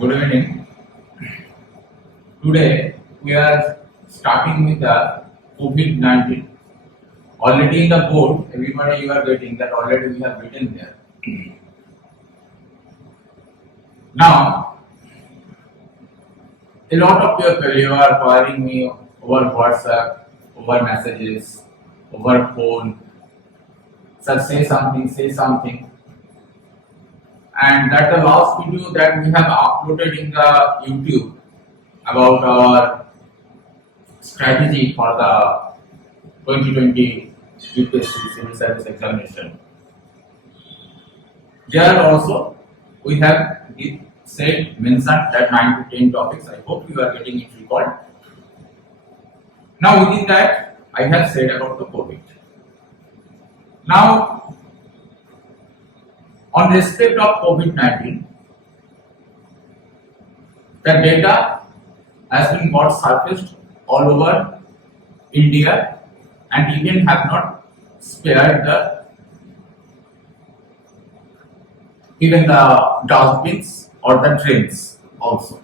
Good evening. Today we are starting with the COVID-19. Already in the board, everybody you are getting that already we have written there. Now, a lot of people you are calling me over WhatsApp, over messages, over phone. Sir, say something. And that the last video that we have uploaded in the YouTube about our strategy for the 2020 UPSC Civil Service Examination. There also we have mentioned that 9 to 10 topics. I hope you are getting it recalled. Now within that I have said about the COVID. Now on respect of COVID-19, the data has been got surfaced all over India and even have not spared even the dustbins or the drains also.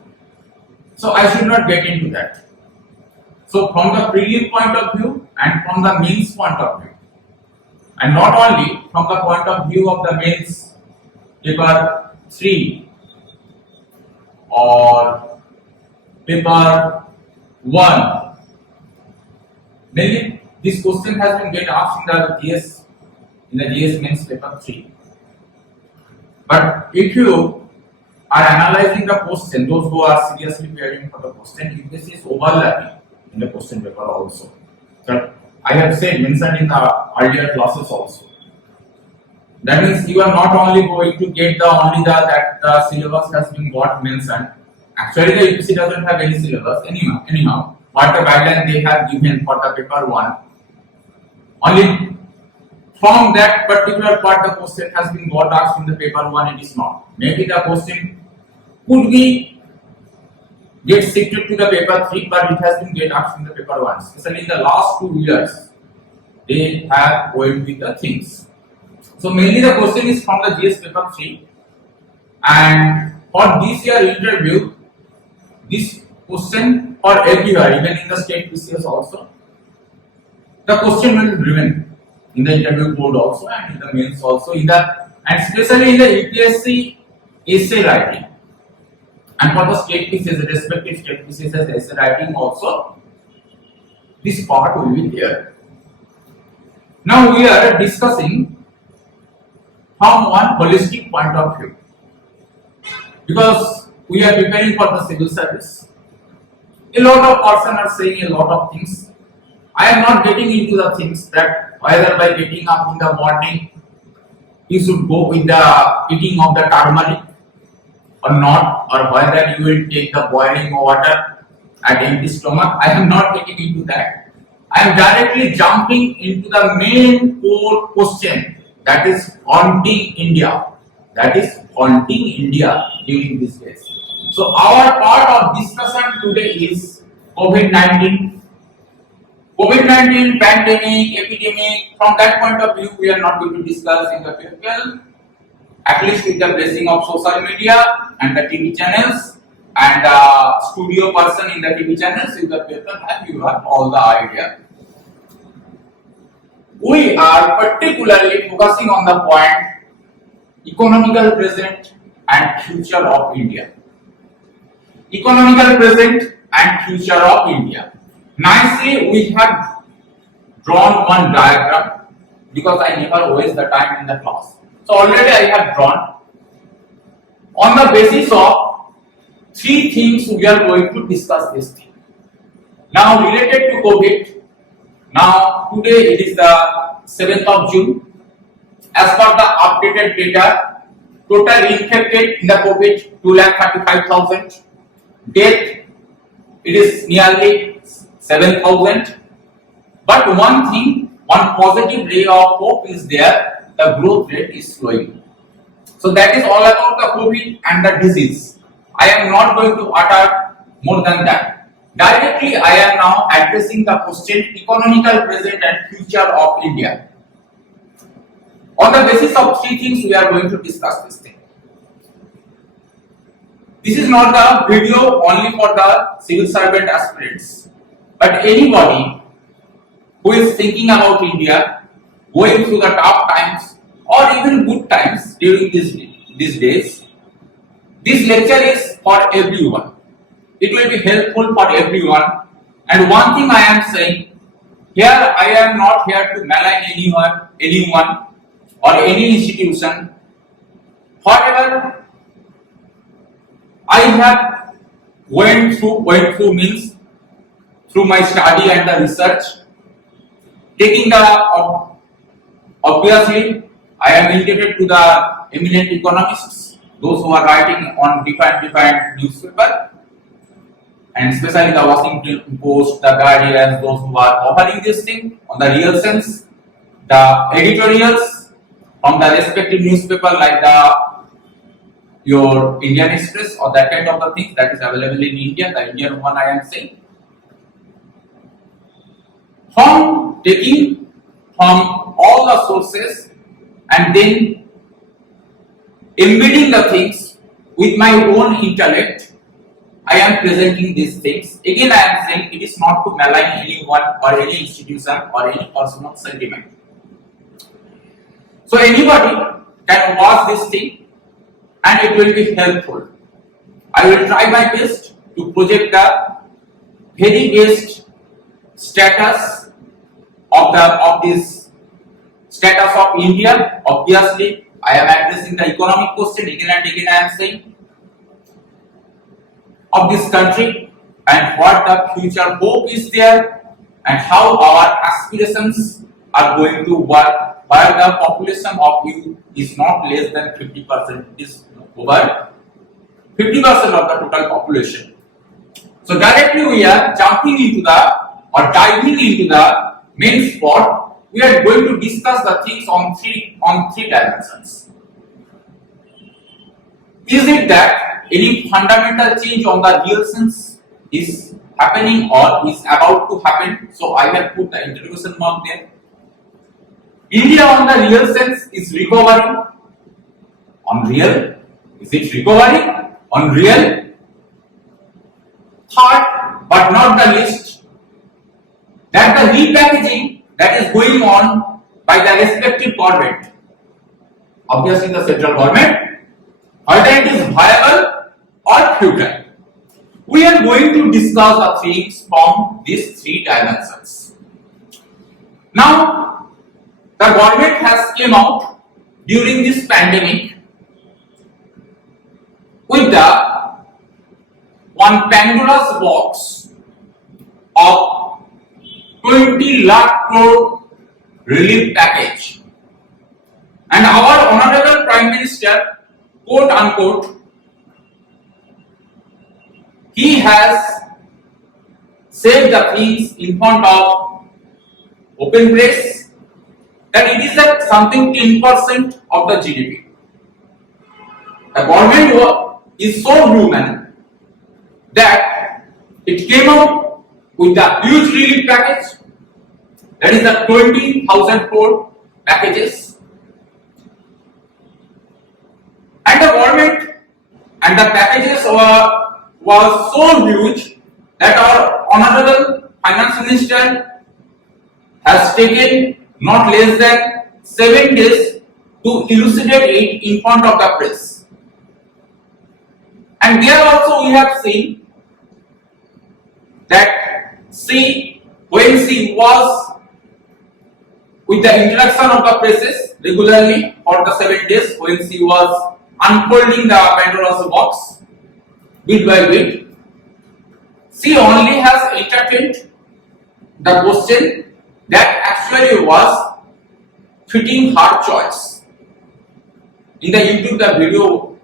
So I should not get into that. So from the prelim point of view and from the mains point of view, and not only from the point of view of the mains paper 3 or paper 1, mainly this question has been get asked in the GS mains paper 3. But if you are analyzing the question, those who are seriously preparing for the question, if this is overlapping in the question paper also. So I have said mentioned in the earlier classes also. That means you are not only going to get that the syllabus has been got mentioned. Actually, the UPSC doesn't have any syllabus anyhow. What the guideline they have given for the paper 1, only from that particular part the question has been got asked in the paper 1. It is not. Maybe the question could be get shifted to the paper 3, but it has been get asked in the paper 1. Especially in the last 2 years, they have went with the things. So mainly the question is from the GS paper 3, and for this year interview, this question for everywhere, even in the state PCS also, the question will be given in the interview board also and in the mains also, and especially in the UPSC essay writing, and for the state PCS, respective state PCS essay writing also, this part will be there. Now we are discussing from one holistic point of view, because we are preparing for the civil service. A lot of persons are saying a lot of things. I am not getting into the things that whether by getting up in the morning you should go with the eating of the turmeric or not, or whether you will take the boiling water at empty stomach. I am not getting into that. I am directly jumping into the main core question, that is haunting India. That is haunting India during these days. So our part of discussion today is COVID-19. COVID-19 pandemic, epidemic. From that point of view, we are not going to discuss in the people, at least with the blessing of social media and the TV channels and the studio person in the TV channels. In the people, and you have all the idea. We are particularly focusing on the point economical present and future of India. Economical present and future of India. Nicely, we have drawn one diagram because I never waste the time in the class. So already I have drawn. On the basis of 3 things we are going to discuss this thing. Now related to COVID. Now today it is the 7th of June. As per the updated data, total infected in the COVID 2,35,000. Death, it is nearly 7,000. But one thing, one positive ray of hope is there, the growth rate is slowing. So that is all about the COVID and the disease. I am not going to utter more than that. Directly, I am now addressing the question economical present and future of India. On the basis of 3 things, we are going to discuss this thing. this is not the video only for the civil servant aspirants, but anybody who is thinking about India, going through the tough times or even good times during these days. This lecture is for everyone. It will be helpful for everyone. And one thing I am saying, here I am not here to malign anyone or any institution. However, I have went through means through my study and the research, taking the obviously I am indebted to the eminent economists, those who are writing on different newspaper, and especially the Washington Post, the Guardian, those who are covering this thing on the real sense, the editorials from the respective newspaper like your Indian Express or that kind of the things that is available in India, the Indian one I am saying. From taking from all the sources and then embedding the things with my own intellect, I am presenting these things. Again, I am saying it is not to malign anyone or any institution or any personal sentiment. So anybody can watch this thing and it will be helpful. I will try my best to project the very best status of this status of India. Obviously, I am addressing the economic question again and again. I am saying of this country and what the future hope is there and how our aspirations are going to work, where the population of youth is not less than 50%, it is over 50% of the total population. So directly we are jumping into or diving into the main spot. We are going to discuss the things on three dimensions. Is it that any fundamental change on the real sense is happening or is about to happen? So I have put the interrogation mark there. India on the real sense is recovering. On real? Is it recovering? On real? Third, but not the least, that the repackaging that is going on by the respective government, obviously the central government, whether it is viable or futile. We are going to discuss the things from these three dimensions. Now, the government has came out during this pandemic with the one Pandora's box of 20 lakh crore relief package, and our honorable Prime Minister, quote unquote, he has said the things in front of open press that it is at something 10% of the GDP. The government is so human that it came out with the huge relief package, that is the 20,000 crore packages, and the government and the packages was so huge that our honorable finance minister has taken not less than 7 days to elucidate it in front of the press. And there also we have seen that when she was with the interaction of the presses regularly for the 7 days, when she was unfolding the Pandora's box bit by bit, she only has entertained the question that actually was fitting her choice. In the YouTube, the video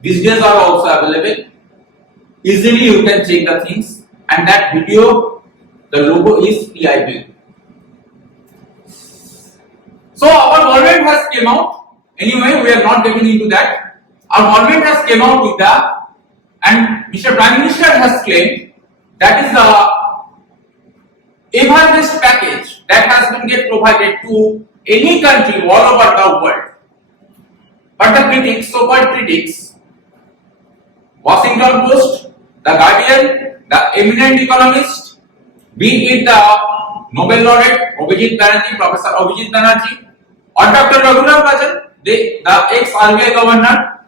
these days are also available. Easily you can check the things, and that video, the logo is PIB. So our government has came out. Anyway, we are not getting into that. Our government has came out with and Mr. Prime Minister has claimed that is the ever-best package that has been provided to any country all over the world. But the critics, so-called critics, Washington Post, the Guardian, the eminent economist, be it the Nobel laureate Abhijit Banerjee, Professor Abhijit Banerjee, or Dr. Raghuram Rajan, the ex-RBI governor,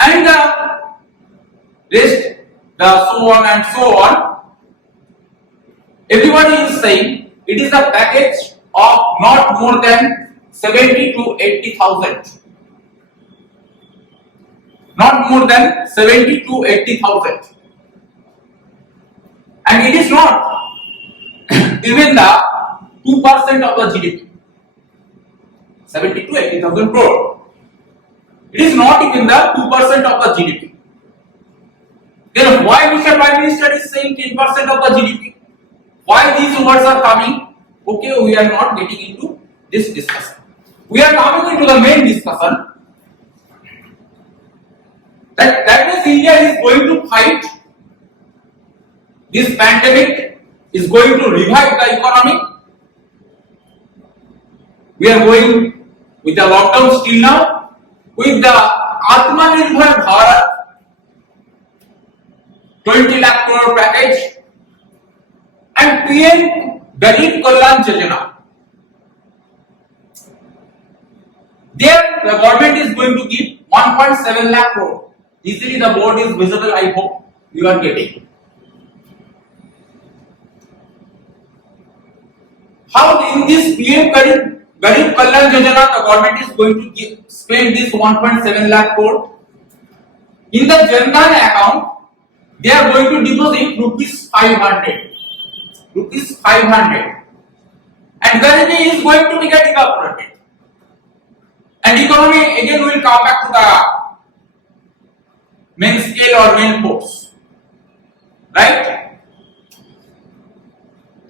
and the rest, the so on and so on. Everybody is saying it is a package of not more than 70 to 80,000. Not more than 70 to 80,000. And it is not even the 2% of the GDP. 70 to 80,000 crore. It is not even the 2% of the GDP. Then why Mr. Prime Minister is saying 10% of the GDP? Why these words are coming? Okay, we are not getting into this discussion. We are coming into the main discussion. That means India is going to fight this pandemic, is going to revive the economy. We are going with the lockdown still now, with the Atmanirbhar Bharat 20 lakh crore package and PM Garib Kalyan Yojana. There the government is going to give 1.7 lakh crore. Easily the board is visible, I hope you are getting. How in this PM Garib Kalyan Yojana the government is going to spend this 1.7 lakh crore? In the Jan Dhan account, they are going to deposit rupees 500. Rupees 500. And Garibi is going to be getting evaporated. And economy again will come back to the main scale or main course, right?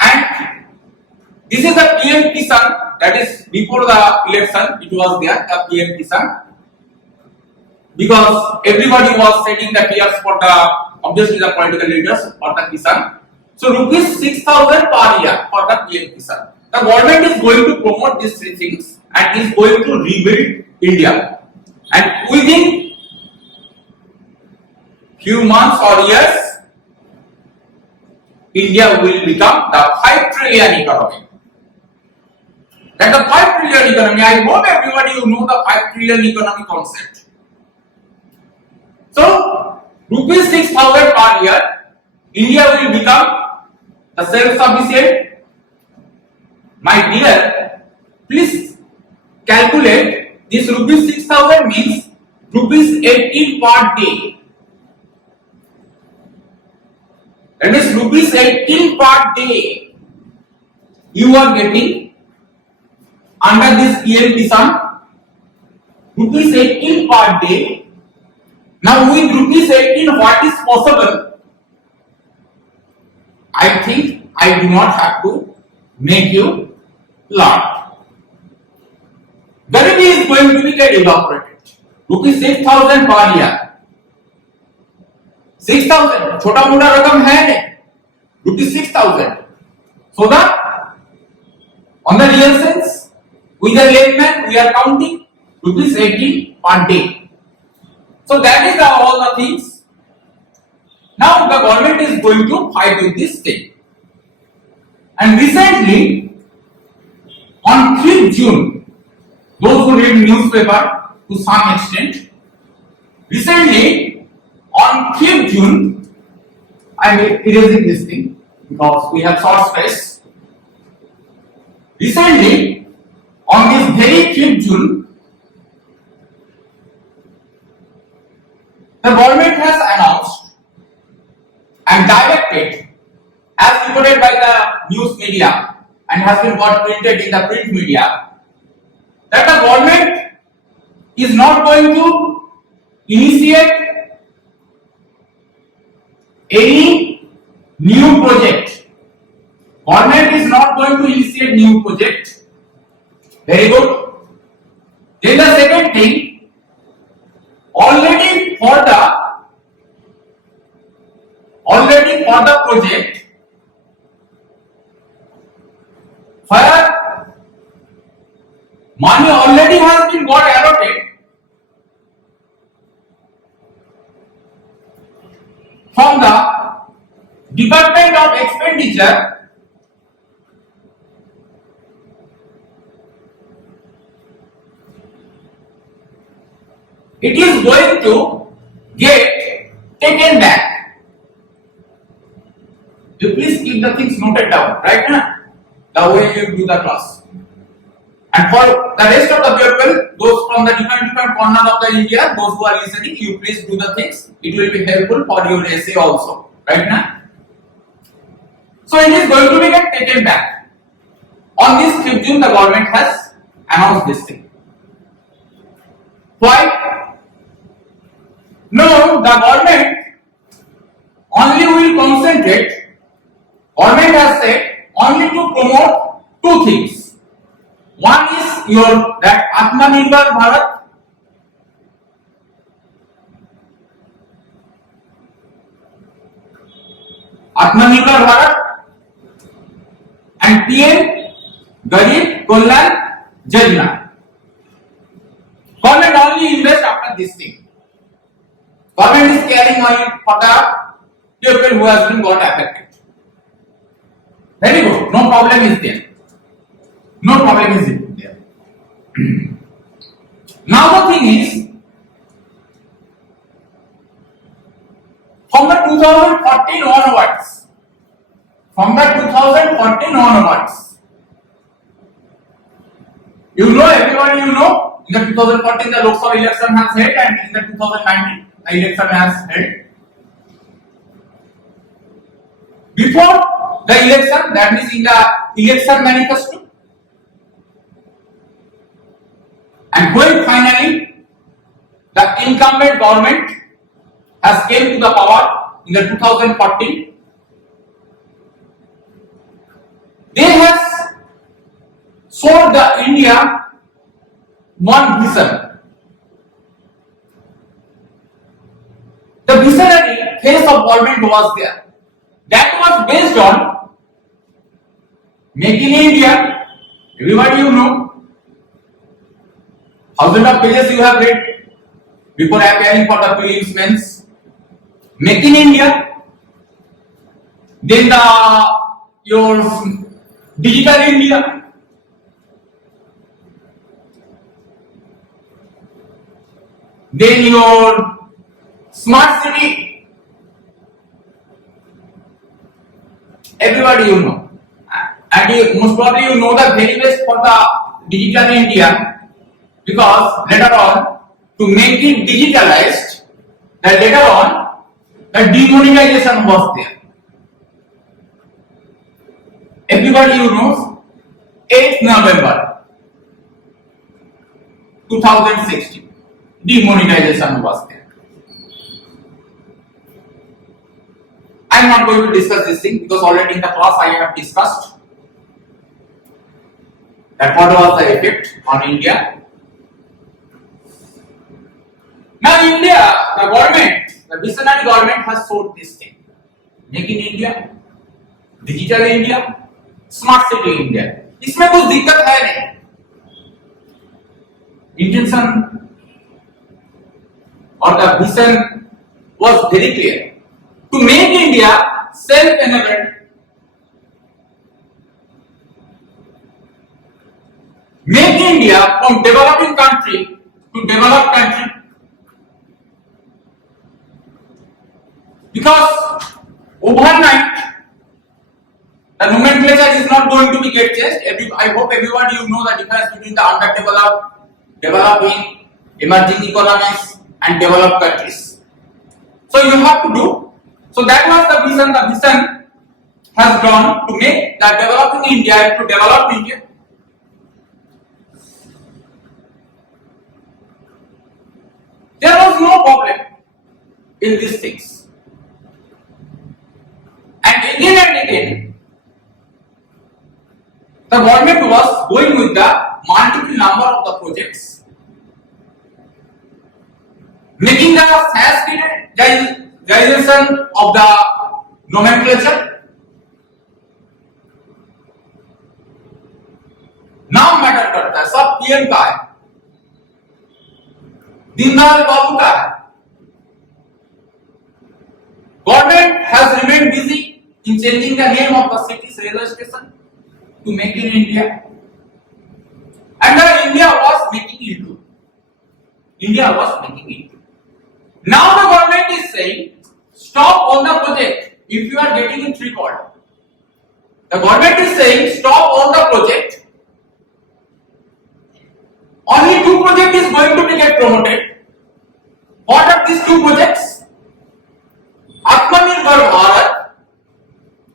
And this is the PM Kisan, that is before the election it was there, the PM Kisan, because everybody was setting the fears for the, obviously the political leaders for the Kisan. So rupees 6,000 per year for the PM Kisan. The government is going to promote these three things and is going to rebuild India. And within few months or years, India will become the 5 trillion economy. That the 5 trillion economy, I hope everybody you know the 5 trillion economy concept. So, rupees 6,000 per year, India will become the self-sufficient. My dear, please calculate this rupees 6,000 means rupees 18 per day. That is rupees 18 per day you are getting under this PM Kisan, rupees 18 per day. Now with rupees 18 what is possible? I think I do not have to make you learn. Garibi is going to be get evaporated. Rupees 6,000 per year. 6,000 छोटा मोटा रकम है नहीं, rupees 6,000. So that on the real sense, with the layman we are counting rupees 18 per day. So that is all the things. Now the government is going to fight with this thing. And recently, on 5th June, those who read newspaper to some extent, recently on 5th June, I am erasing this thing because we have short space. Recently, on this very 5th June, the government has announced and directed, as reported by the news media and has been got printed in the print media, that the government is not going to initiate any new project. Government is not going to initiate new project. Very good. Then the second thing, already for the project where money already has been got allotted, from the Department of Expenditure it is going to get taken back. You please keep the things noted down, right now, the way you do the class. And for the rest of the people, those from the different corner of the India, those who are listening, you please do the things. It will be helpful for your essay also, right now. So it is going to be get taken back. On this 5th June, the government has announced this thing. Why? No, the government only will concentrate. Government has said only to promote two things. One is your that Atmanirbhar Bharat. Atmanirbhar Bharat and PM Garib Kalyan Yojana. Government only invest after this thing. Government is carrying money for the people who has been got affected. Very good. No problem is there. No problem is there. Now the thing is, from the 2014 onwards, you know, everybody you know, in the 2014 the Lok Sabha election has held and in the 2019 the election has held. Before the election, that means in the election manifesto, and when finally the incumbent government has came to the power in the 2014, they has showed the India one vision. The visionary face of government was there. That was based on Make in India. Everybody you know. Thousands of pages you have read before appearing for the prelims mains. Make in India. Then your Digital India. Then your Smart City. Everybody you know, and most probably you know the very best for the Digital India, because later on to make it digitalized, that later on the demonetization was there. Everybody you knows 8th November 2016 demonetization was there. I am not going to discuss this thing because already in the class I have discussed that what was the effect on India. Now India, the government, the visionary government has sold this thing. Make in India, Digital India, Smart City India. इसमें कुछ दिक्कत है नहीं. Intention or the vision was very clear. To make India self-enabled, make India from developing country to developed country, because overnight the nomenclature is not going to be get changed. I hope everybody you know the difference between the underdeveloped, developing, emerging economies and developed countries. So you have to do. So that was the vision. The vision has gone to make the developing India to develop India. There was no problem in these things. And again, the government was going with the multiple number of the projects, making the standardization of the nomenclature. नाम matter करता है, सब PM का है, दीनदयाल बाबू का है. Government has remained busy in changing the name of the city's railway station to Make in India. And India was making it too. Now the government is saying, stop on the project if you are getting in 3 quarter. The government is saying, stop on the project. Only 2 projects is going to be get promoted. What are these 2 projects? Atmanirbhar Bharat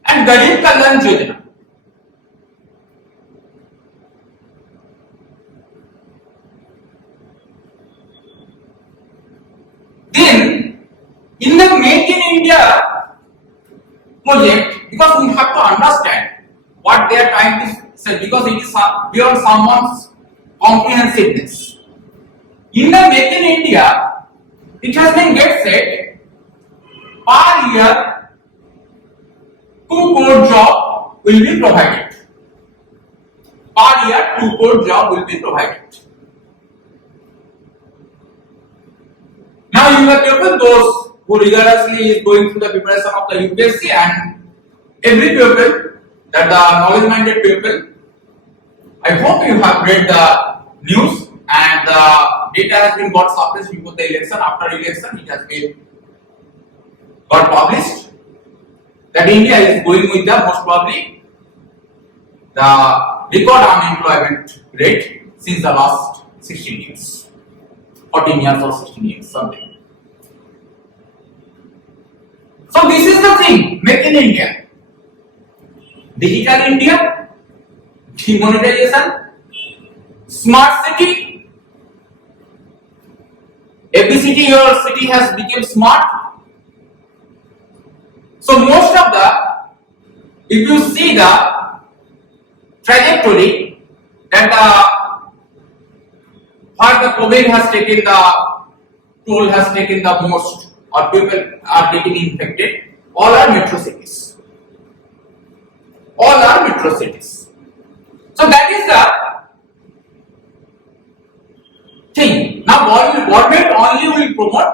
and Garib Kalyan Yojana. Then, in the Make in India project, because we have to understand what they are trying to say, because it is beyond someone's comprehensiveness. In the Make in India, it has been get said per year 2 crore job will be provided. Per year 2 crore job will be provided. Now you have people, those who rigorously is going through the preparation of the UPSC, and every people, that the knowledge-minded people, I hope you have read the news, and the data has been got suppressed before the election. After election, it has been got published that India is going with the most probably the record unemployment rate since the last 16 years, 14 years or 16 years, something. So this is the thing, Make in India. Digital India, demonetization, smart city. Every city, your city has become smart. So most of the, if you see the trajectory that where the COVID has taken the toll, has taken the most, or people are getting infected, all are metro cities. All are metro cities. So that is the thing. Now government only will promote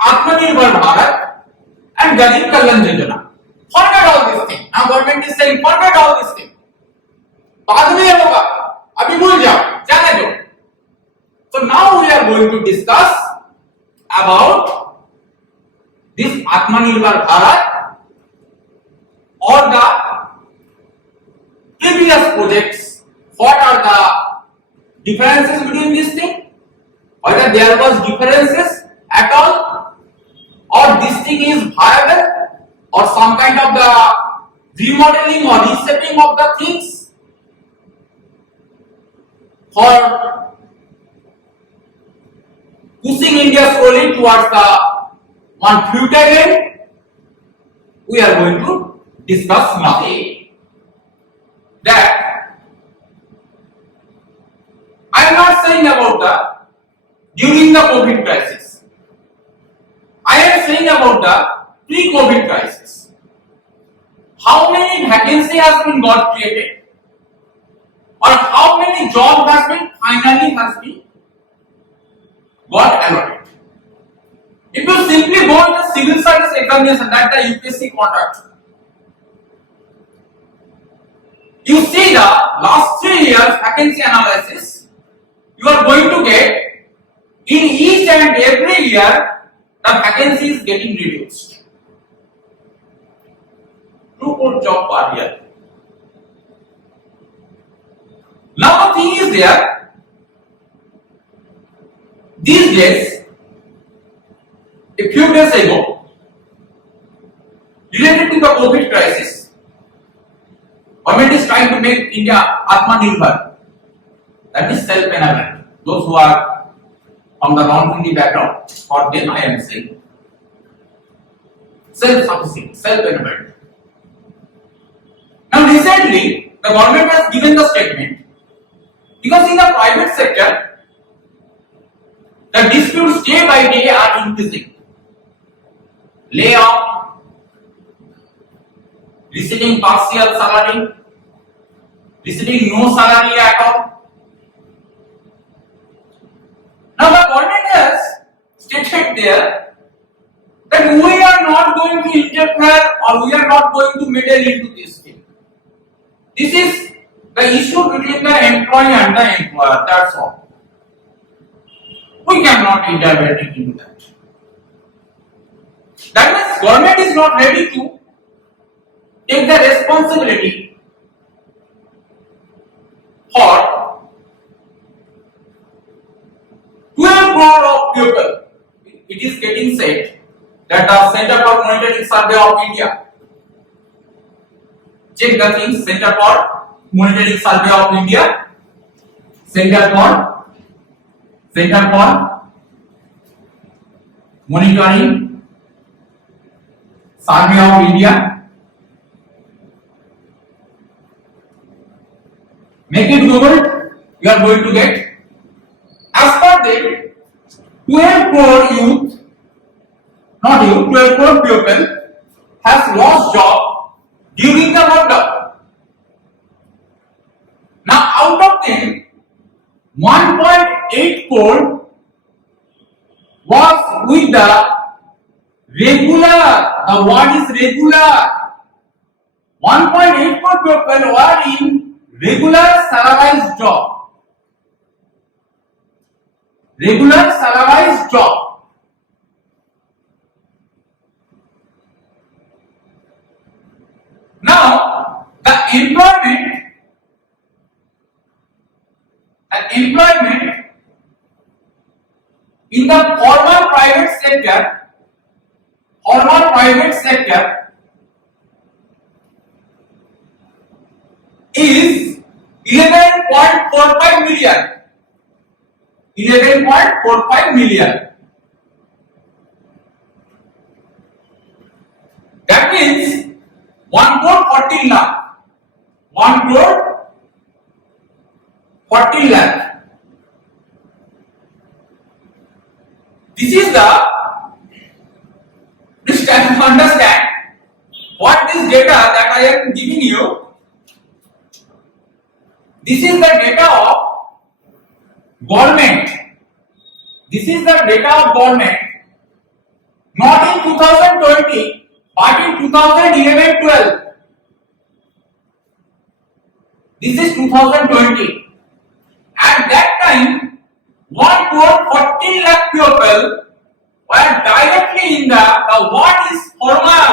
Atmanirbhar Bharat and Garib Kalyan Yojana. Forget all this thing. Now government is saying, forget all this thing. बाद में होगा, अभी भूल जाओ, जाने दो. So now we are going to discuss about this Atmanirbhar Bharat or the previous projects. What are the differences between this thing? Whether there was differences at all, or this thing is viable, or some kind of the remodeling or reshaping of the things for pushing India slowly towards the one future end, we are going to discuss now. That I am not saying about the during the COVID crisis. I am saying about the pre-COVID crisis. How many vacancies has been got created, or how many jobs has been finally got allotted. If you simply go to the civil service examination, that the UPSC conduct, you see the last 3 years vacancy analysis, you are going to get in each and every year the vacancy is getting reduced. 2 crore job per year. Now the thing is there, these days, a few days ago, related to the COVID crisis, government is trying to make India Atmanirbhar, that is self-enabled. Those who are from the non-Hindi background, for them I am saying self-sufficient, self-enabled. Now recently, the government has given the statement, because in the private sector, the disputes day by day are increasing. Layoff, receiving partial salary, receiving no salary at all. Now the government has stated there that we are not going to interfere or we are not going to meddle into this thing. This is the issue between the employee and the employer, that's all. We cannot intervene into that. That means government is not ready to take the responsibility for 12 crore of people. It is getting said that the Center for Monitoring Survey of India, check the things, Center for Monitoring Survey of India, Center for Monitoring Survey of India. Make it Google, you are going to get. As per them, 12 crore youth, not youth, 12 crore people has lost job during the lockdown. Now out of them, 1.8 crore was with the regular, the word is regular. 1.8 crore people were in regular salarized job. Regular salarized job. Now, the employment in the formal private sector is 11.45 million. 11.45 million. That means 1 crore 14 lakh. 1 crore 14 lakh. This is the, please try to understand what this data that I am giving you. This is the data of government. This is the data of government, not in 2020, but in 2011-12. This is 2020. At that time, 1 crore 14 lakh people were directly in the what is formal,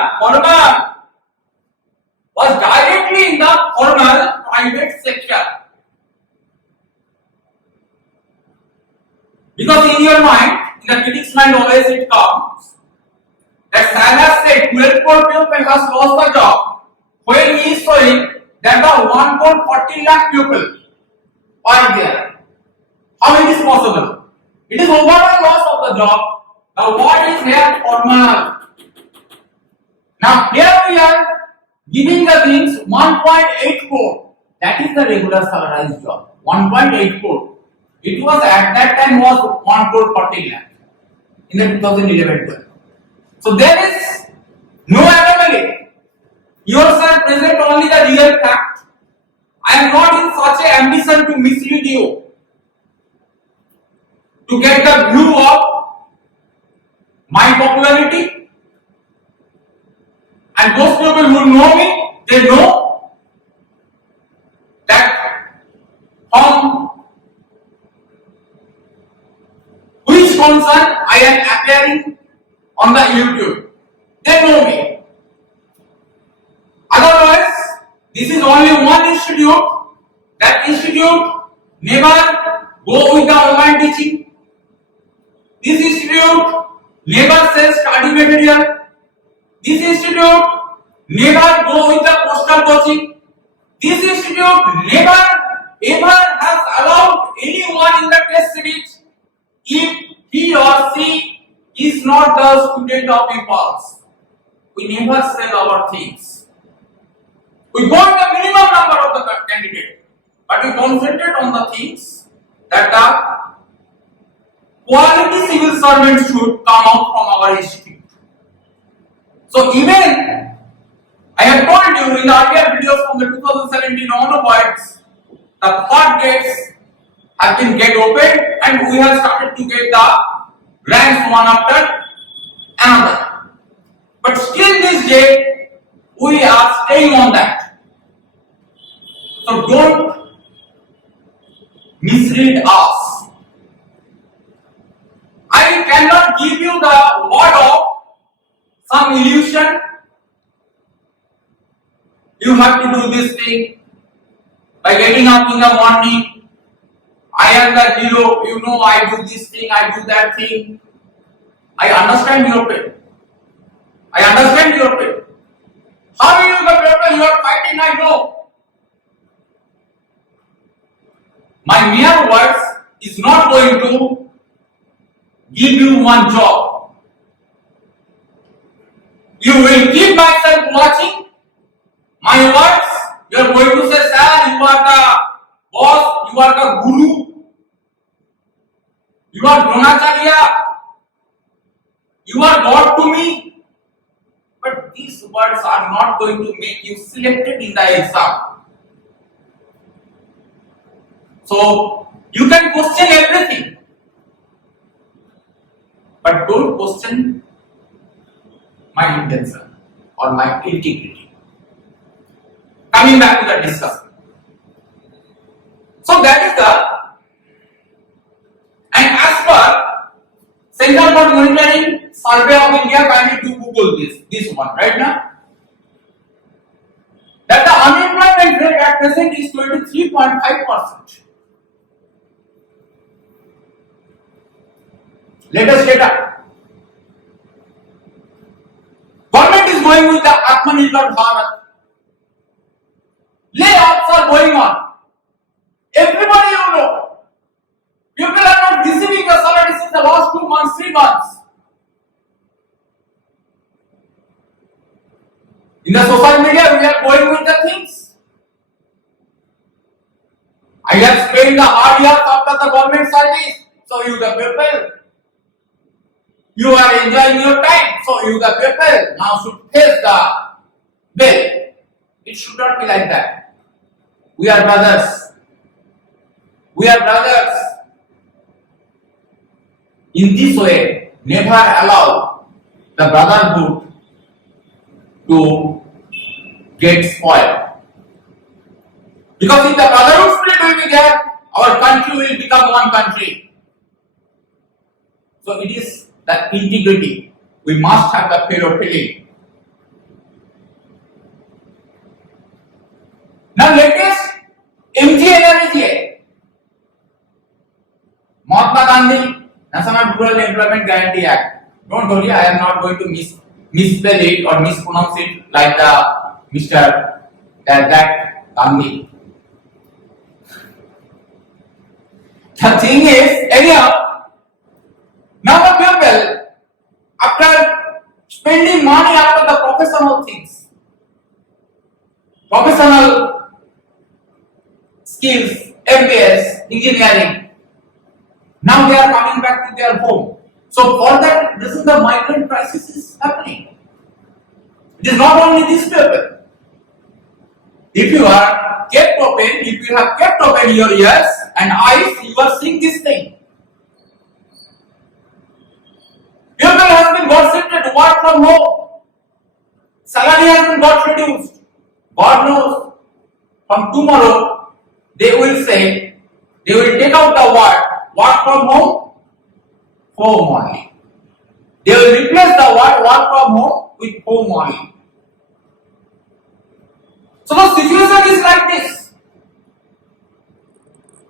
was directly in the formal private sector. Because in your mind, in the critic's mind always it comes that Sam has said 12 crore people has lost the job when he is showing that the 1 crore 40 lakh people are there. How it is possible? It is overall loss of the job. Now what is here formal? Now here we are giving the things 1.8 crore. That is the regular salarized job. 1.8 crore. It was at that time was 1 crore 40 lakh in the 2011-12. So there is no anomaly. Yours are present only the real fact. I am not in such a ambition to mislead you, to get the view of my popularity. And those people who know me, they know that from which concern I am appearing on the YouTube. They know me. Otherwise, this is only one institute. That institute never go with the online teaching. This institute never sells study material. This institute never go with the postal coaching. This institute never ever has allowed anyone in the test series if he or she is not the student of impulse. We never sell our things. We got the minimum number of the candidate, but we concentrate on the things that the quality civil servants should come out from our institute. So even I have told you in the earlier videos from the 2017 onwards, the floodgates have been get opened and we have started to get the ranks one after another. But still We are staying on that. So don't misread us. I cannot give you the word of some illusion. You have to do this thing by getting up in the morning. I am the hero, you know, I do this thing, I do that thing. I understand your pain. I understand your pain. How are you the people you are fighting? I know. My mere words is not going to give you one job. You will keep myself watching my words. You are going to say, sir, you are the boss, you are the guru, you are Dronacharya, you are God to me. But these words are not going to make you selected in the exam. So you can question everything, but don't question my intention or my integrity. Coming back to the discussion. So that is and as per Central for Monitoring Survey of India, kindly to Google this one right now. That the unemployment rate at present is 23.5%. Latest data. Government is going with the Atmanirbhar Bharat. Layoffs are going on. Everybody you know. People are not receiving the salary since the last 2 months, 3 months. In the social media, we are going with the things. I have spent the hard years after the government service, so you the people. You are enjoying your time, so you the people now should face the bill. It should not be like that. We are brothers. We are brothers. In this way, never allow the brotherhood to get spoiled. Because if the brotherhood spirit will be there, our country will become one country. So it is that integrity. We must have the fellow feeling. Now latest MGNRGA, Mahatma Gandhi National Rural Employment Guarantee Act. Don't worry, I am not going to misspell it or mispronounce it like the Mr. that Gandhi. The thing is, anyhow, now the people, after spending money after the professional things, professional skills, MBS, engineering, now they are coming back to their home. So for that reason the migrant crisis is happening. It is not only these people. If you are kept open, if you have kept open your ears and eyes, you are seeing this thing. People have been got shifted to work from home. Salary has been got reduced. God knows, from tomorrow they will say, they will take out the word work from home, home only. They will replace the word work from home with home only. So the situation is like this.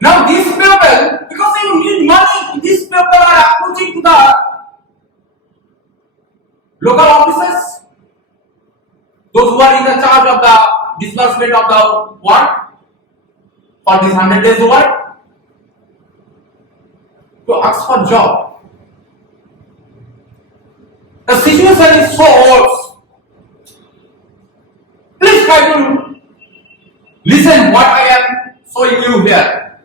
Now these people, because you need money, these people are approaching to the local offices, those who are in the charge of the disbursement of the work for this 100 days work, to ask for job. The situation is so worse. Please try to listen what I am showing you here.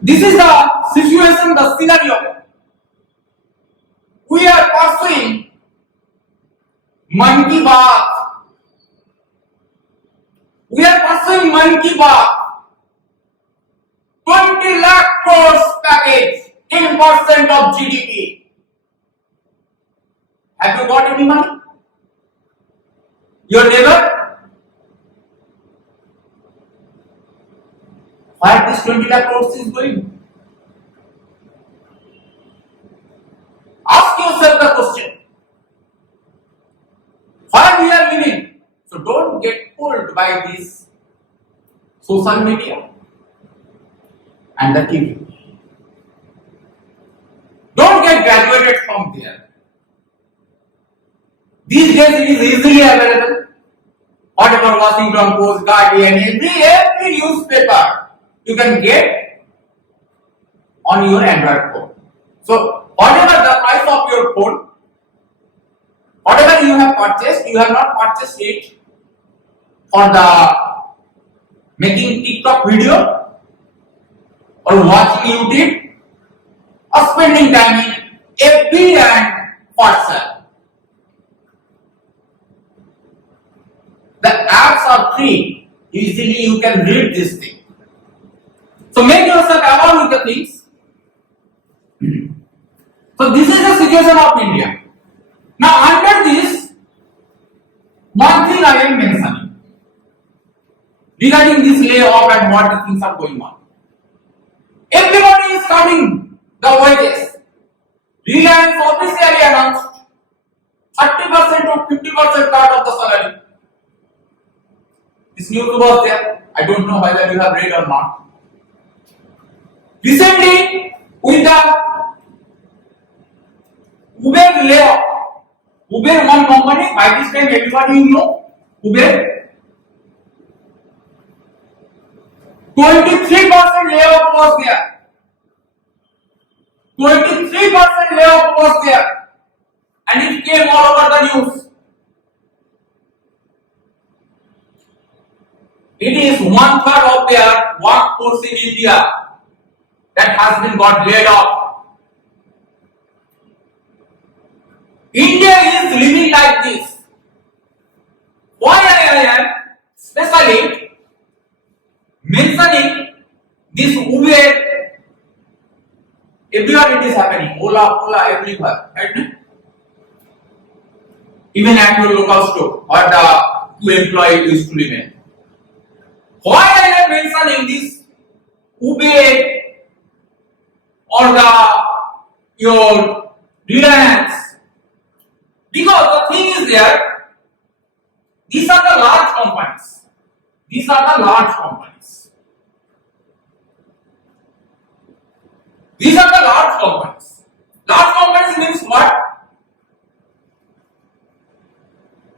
This is the situation, the scenario. We are pursuing Man Ki Baat. We are pursuing Man Ki Baat. 20 lakh crores package, 10% of GDP. Have you got any money? Your neighbor? Where this 20 lakh crores is going? Ask yourself the question. Where we are living? So don't get pulled by this social media and the TV. Don't get graduated from there. These days it is easily available. Whatever Washington Post, Guardian, every newspaper you can get on your Android phone. So whatever the price of your phone, whatever you have purchased, you have not purchased it for the making TikTok video or watching YouTube or spending time in FB and WhatsApp. The apps are free. Easily you can read this thing. So make yourself aware with the things. So this is the situation of India. Now under this, one thing I am mentioning regarding this layoff and what the things are going on. Everybody is cutting the wages. Reliance officially announced 30% to 50% cut of the salary. This news was there. I don't know whether you have read or not. Recently, with the Uber layoff, Uber one company, by this time everybody you know, Uber, 23% layoff was there. 23% layoff was there. And it came all over the news. It is 1/3 of their workforce in India that has been got laid off. India is living like this. Why I am especially mentioning this Uber? Everywhere it is happening. Ola, everywhere. Right? Even at your local store or the two employees used to remain. Why I am mentioning this Uber or your Reliance? Because the thing is there, these are the large companies. These are the large companies. These are the large companies. Large companies means what?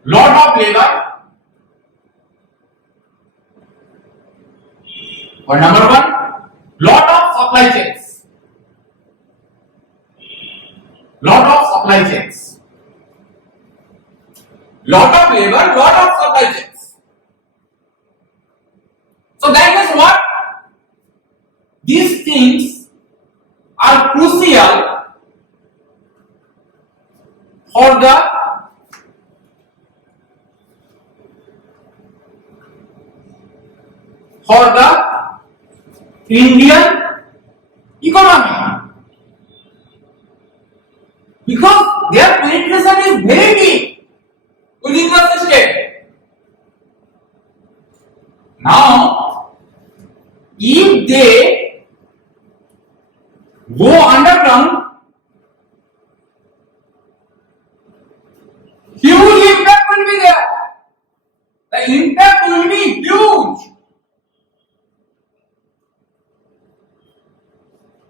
Lot of labor. Or number one, lot of supply chains. Lot of supply chains. Lot of labor, lot of supply chains. So that means what? These things are crucial for the Indian economy, because their penetration is very deep within the system. Now, if they go underground, huge impact will be there. The impact will be huge.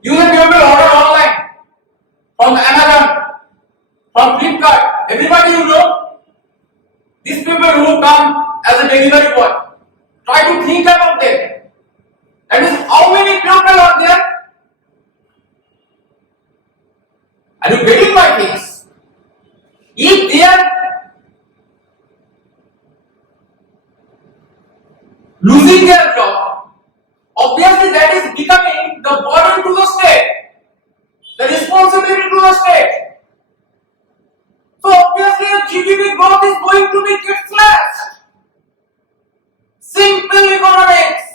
You will be able to order online from Amazon, from Flipkart. Everybody you know, these people who come as a delivery boy. Try to think about them. That is how many people are there. Are you getting my things? If they are losing their job, obviously that is becoming the burden to the state, the responsibility to the state. So obviously the GDP growth is going to be get slashed. Simple economics.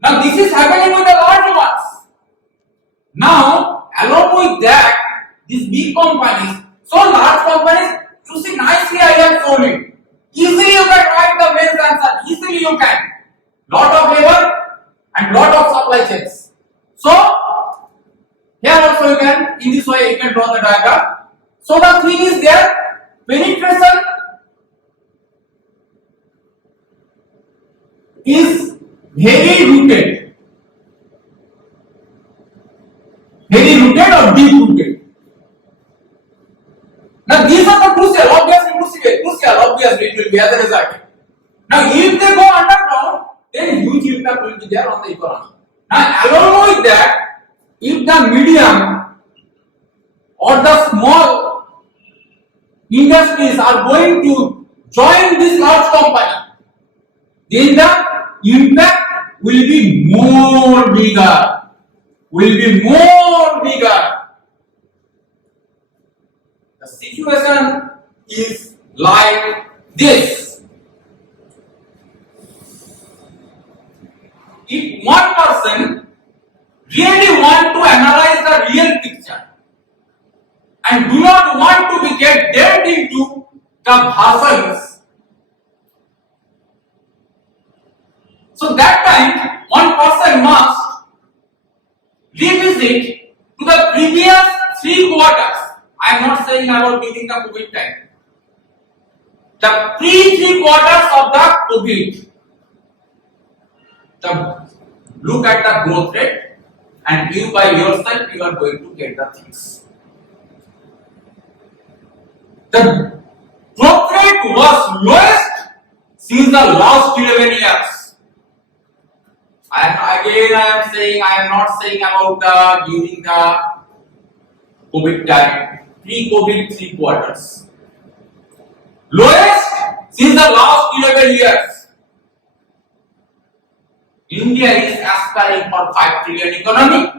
Now this is happening with the large ones. Now along with that, these big companies, so large companies, you see nicely I have shown it. Easily you can write the mains answer, easily you can. Lot of labor and lot of supply chains. So, here also you can, in this way you can draw the diagram. So the thing is there, penetration is very rooted or deep rooted. Now these are the crucial, obviously it will be as a result. Now if they go underground, then huge impact will be there on the economy. Now along with that, if the medium or the small industries are going to join this large company, then the impact will be more bigger. The situation is like this. If one person really want to analyze the real picture and do not want to get delved into the versions, so that time one person must revisit to the previous 3 quarters. I am not saying about during the COVID time. The pre-3 quarters of the COVID. Look at the growth rate and you by yourself you are going to get the things. The growth rate was lowest since the last 11 years. I am not saying about during the COVID time, pre-COVID 3 quarters. Lowest since the last 11 years. India is aspiring for 5 trillion economy.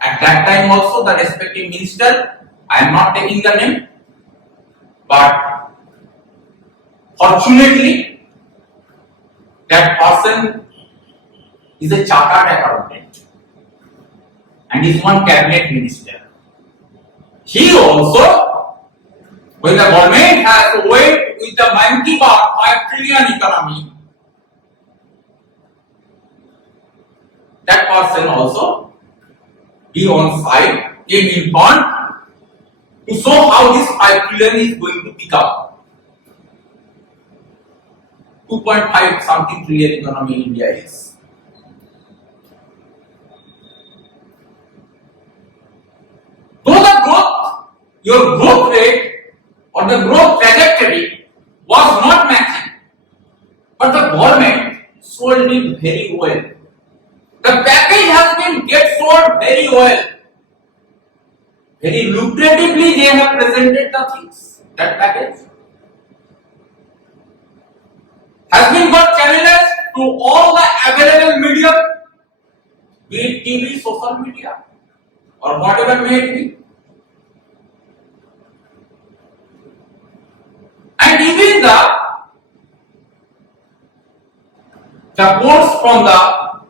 At that time also the respective minister, I am not taking the name, but fortunately that person is a chartered accountant and is one cabinet minister. He also, when the government has to wait with the 5 trillion economy, that person also be on site, in front to show how this 5 trillion is going to become. 2.5 something trillion economy India is. Though the growth, your growth rate or the growth trajectory was not matching, but the government sold it very well. The package has been sold very well. Very lucratively they have presented the things. That package has been got channelized to all the available media, be it TV, social media, or whatever may it be. And even the quotes from the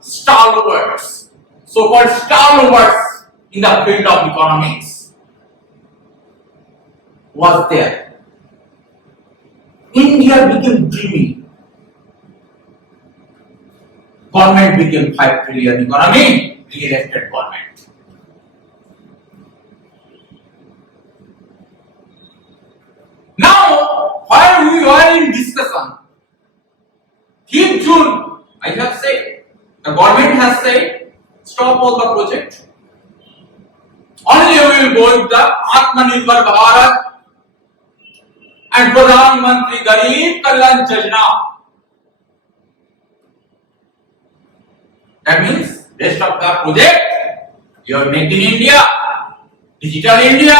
stalwarts, so-called stalwarts in the field of economics was there. India became dreamy. Government became 5 trillion economy, real estate government. Now, while we were in discussion, 5th June, I have said, the government has said, stop all the project. Only we will go with the Atmanirbhar Bharat and Pradhan Mantri Garib Kalyan Yojana. That means rest of the project, your Make in India, Digital India,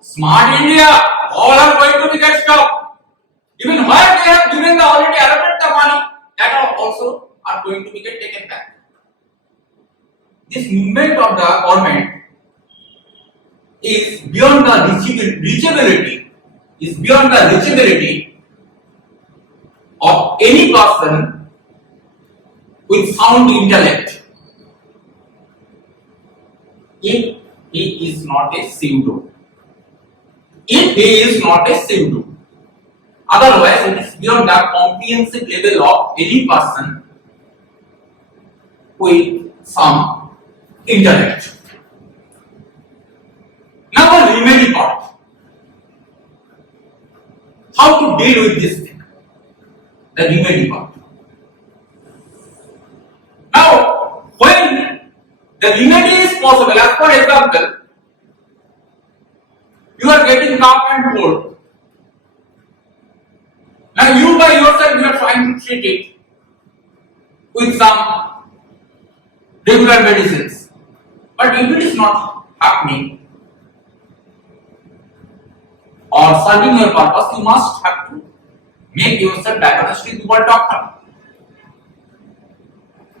Smart India, all are going to be get stopped. Even where they have given the already allocated the money, that are also are going to be get taken back. This movement of the government is beyond the reachability of any person with sound intellect. If he is not a pseudo. If he is not a pseudo. Otherwise, it is beyond the comprehensive level of any person with some intellect. Now, the remedy part. How to deal with this thing? The remedy part. Now, when the remedy is possible, as for example, you are getting cough and cold. Now, you by yourself, you are trying to treat it with some regular medicines. But if it is not happening or serving your purpose, you must have to make yourself diagnosed with your doctor.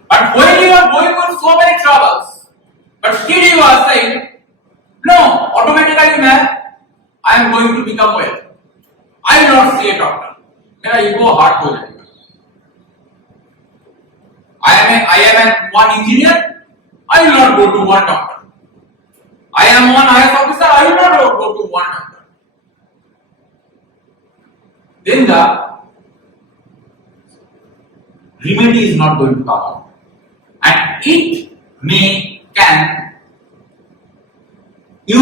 But when you are going with so many troubles, but still you are saying, no, automatically I am going to become well. I will not see a doctor. मेरा ego hard हो जाएगा. I am one engineer. I will not go to one doctor. I am one IS officer. I will not go to one doctor. Then the remedy is not going to come out, and you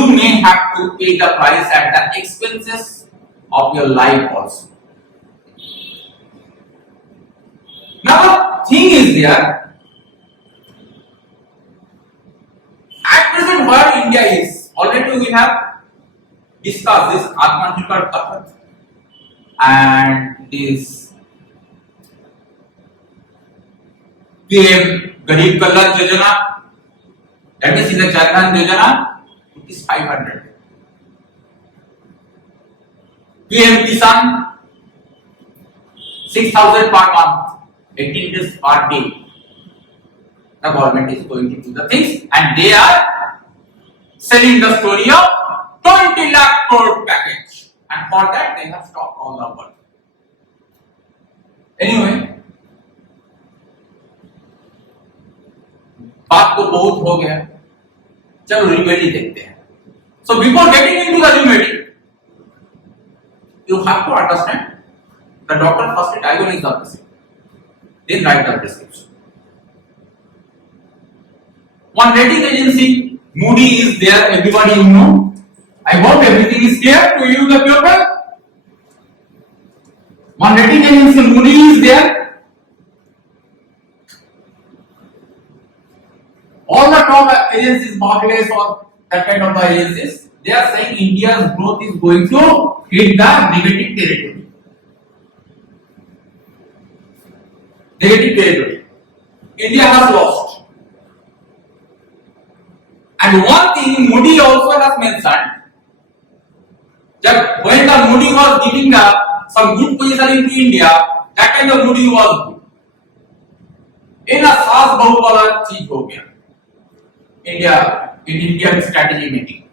may have to pay the price at the expenses of your life also. Now the thing is there, at present where India is, already we have discussed this Atmanirbhar Bharat and this PM Garib Kalyan Yojana, that means in the Jan Dhan Yojana, it is 500. PM Kisan, 6,000 per month, 18 days per day. The government is going to do the things, and they are selling the story of 20 lakh crore package, and for that they have stopped all the work. Anyway, बात तो बहुत हो गया, चलो remedy देखते हैं. So before getting into the remedy, you have to understand the doctor first diagnose the patient, then write the prescription. One rating agency, Moody is there, everybody you know. I hope everything is clear to you, the people. One rating agency, Moody is there. All the top agencies, Barclays or that kind of the agencies, they are saying India's growth is going to hit the negative territory. Negative territory. India has lost. And one thing Moody also has mentioned, that when the Moody was giving some good position into India, that time the Moody was good. In a सास बहू वाला चीज हो गया. In Indian strategy meeting.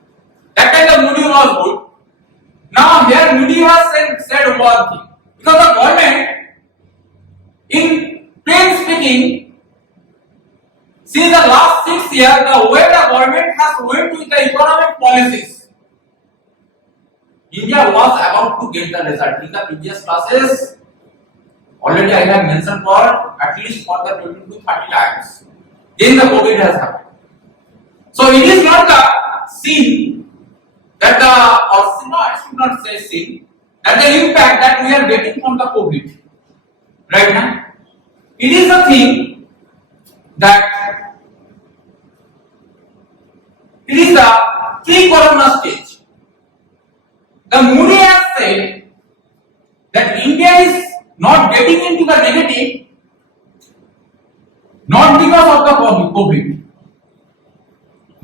That time the Moody was good. Now here Moody has said one thing. Because the government, in plain speaking, since the last 6 years, the way the government has went with the economic policies, India was about to get the result. In the previous classes, already I have mentioned for at least for the 20 to 30 times. Then the COVID has happened. So it is not the sin that I should not say sin, that the impact that we are getting from the COVID right now. It is a thing that it is the pre-corona stage. The Moody has said that India is not getting into the negative, not because of the COVID.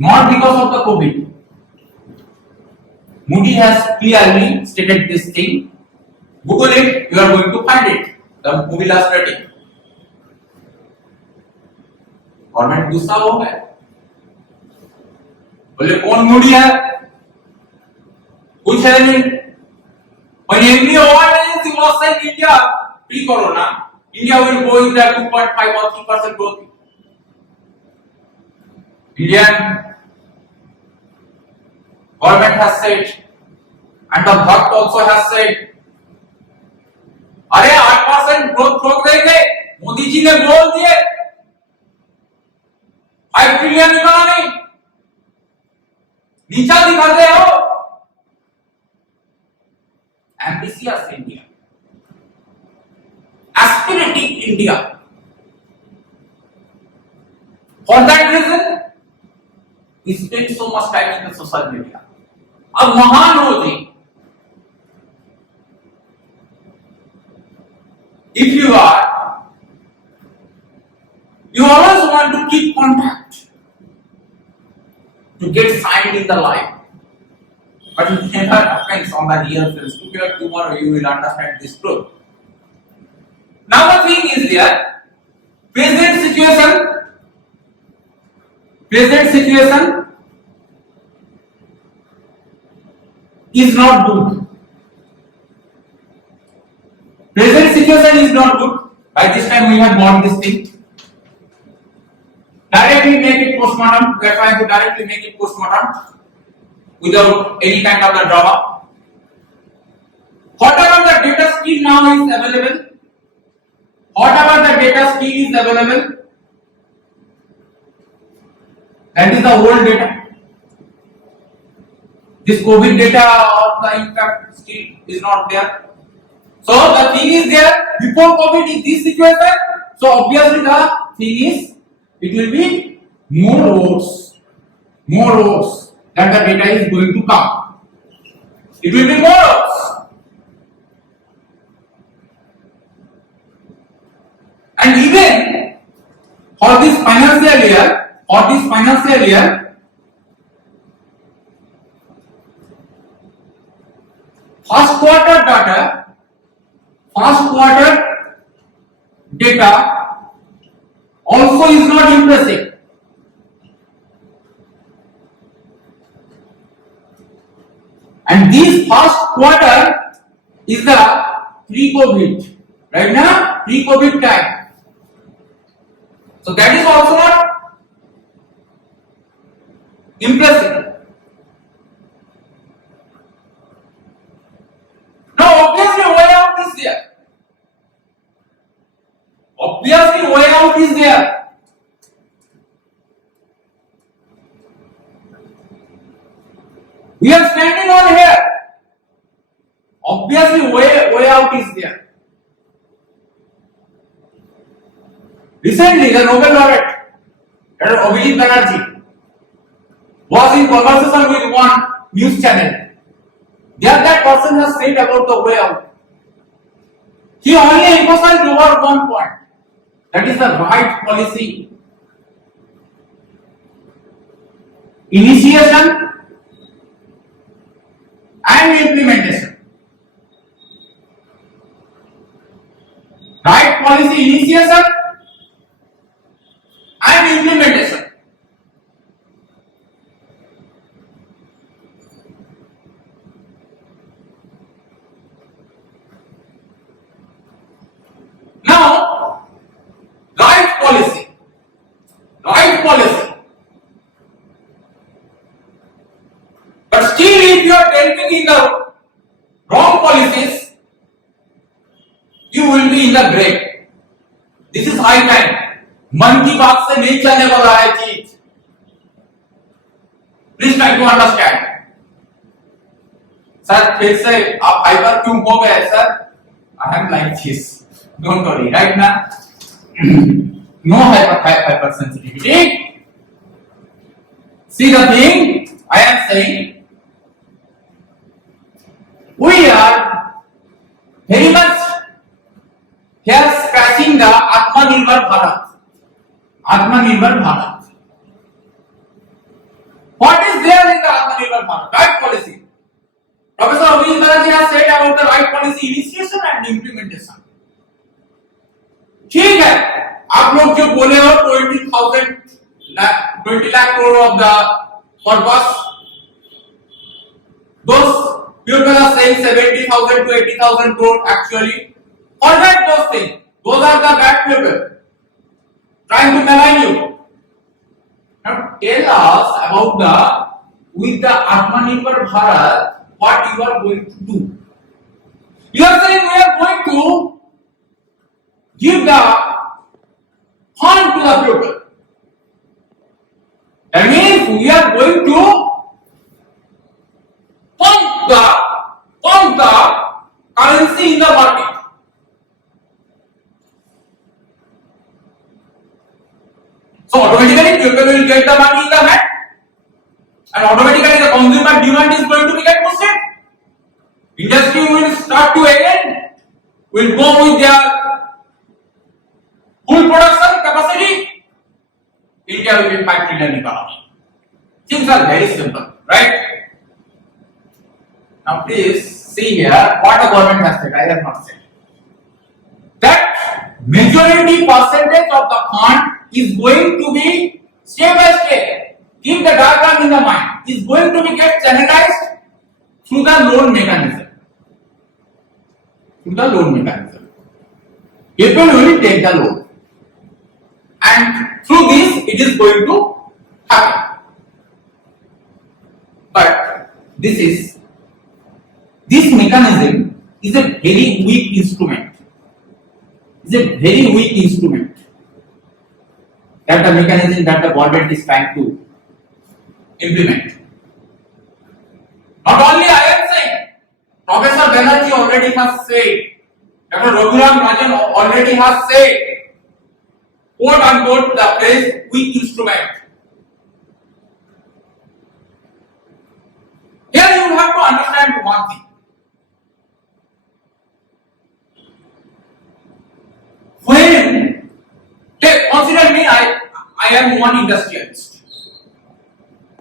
Not because of the COVID. Moody has clearly stated this thing. Google it, you are going to find it. The Moody last rating. Government गुस्सा हो गया, बोले कौन Moody है, कुछ है नहीं. When every world agency was saying India pre-corona, India will go in the 2.5 or 3% growth. Indian government has said, and the Bhatt also has said, अरे 8% ग्रोथ रोक देंगे, मोदी जी ने बोल दिए, 5 ट्रिलियन इकोनॉमी, नीचा दिखाते हो, ambitious India, aspirating India. For that reason, we spend so much time in the social media. अब महान हो जी, if you are, you always want to keep contact to get signed in the life, but it never happens on the real field. Tomorrow you will understand this truth. Now the thing is there, present situation is not good. Present situation is not good. By this time we have bought this thing. Directly make it postmortem. We are trying to directly make it postmortem without any kind of the drama. Whatever the data skill now is available, that is the old data. This COVID data of the impact still is not there. So the thing is there before COVID is this situation. So obviously the thing is it will be more votes that the data is going to come. It will be more votes. And even for this financial year, first quarter data also is not impressive. And this first quarter is the pre-COVID, right now, pre-COVID time. So that is also not impressive. Now obviously way out is there. We are standing on here. Obviously way out is there. Recently the Nobel laureate, Dr. Abhijit Banerjee, was in conversation with one news channel. There that person has said about the way out. He only emphasized over one point, that is the right policy. Initiation and implementation. Right policy initiation and implementation. Now, right policy. But still, if you are delving in the wrong policies, you will be in the grave. This is high time. मन की बात से नहीं चलने वाला है चीज. Please try to understand. Sir फिर से आप हाइपर क्यों हो गए sir? I am like this. Don't worry, right now, no hypersensitivity. See the thing I am saying, we are very much here scratching the Atmanirbhar Bharat. What is there in the Atmanirbhar Bharat? Right policy. Professor Abhijit Banerjee has said about the right policy initiation and implementation. ठीक है, आप लोग जो बोले हो 20 lakh crore of the purpose, those people are saying 70,000 to 80,000 crore actually. Forget those things. Those are the bad people trying to malign you. Now tell us about the with the Atmanirbhar Bharat, what you are going to do? You are saying we are going to give the fund to the people. That means we are going to pump the currency in the market. So automatically people will get the money in the hand, and automatically the consumer demand is going to get boosted. Industry will start to again will go with their full production capacity. India will be 5 trillion economy. Things are very simple, right? Now please see here what the government has said. I have not said that majority percentage of the fund is going to be step by step. Keep the diagram in the mind. Is going to be get channelized through the loan mechanism. Through the loan mechanism, people will take the loan, and through this it is going to happen. But this mechanism is a very weak instrument. It's a very weak instrument that the mechanism that the government is trying to implement. Not only I am saying, Professor Banerjee already has said, Dr. Raghuram Rajan already has said, quote unquote, the phrase weak instrument. Here you have to understand one thing. When, consider me, I am one industrialist.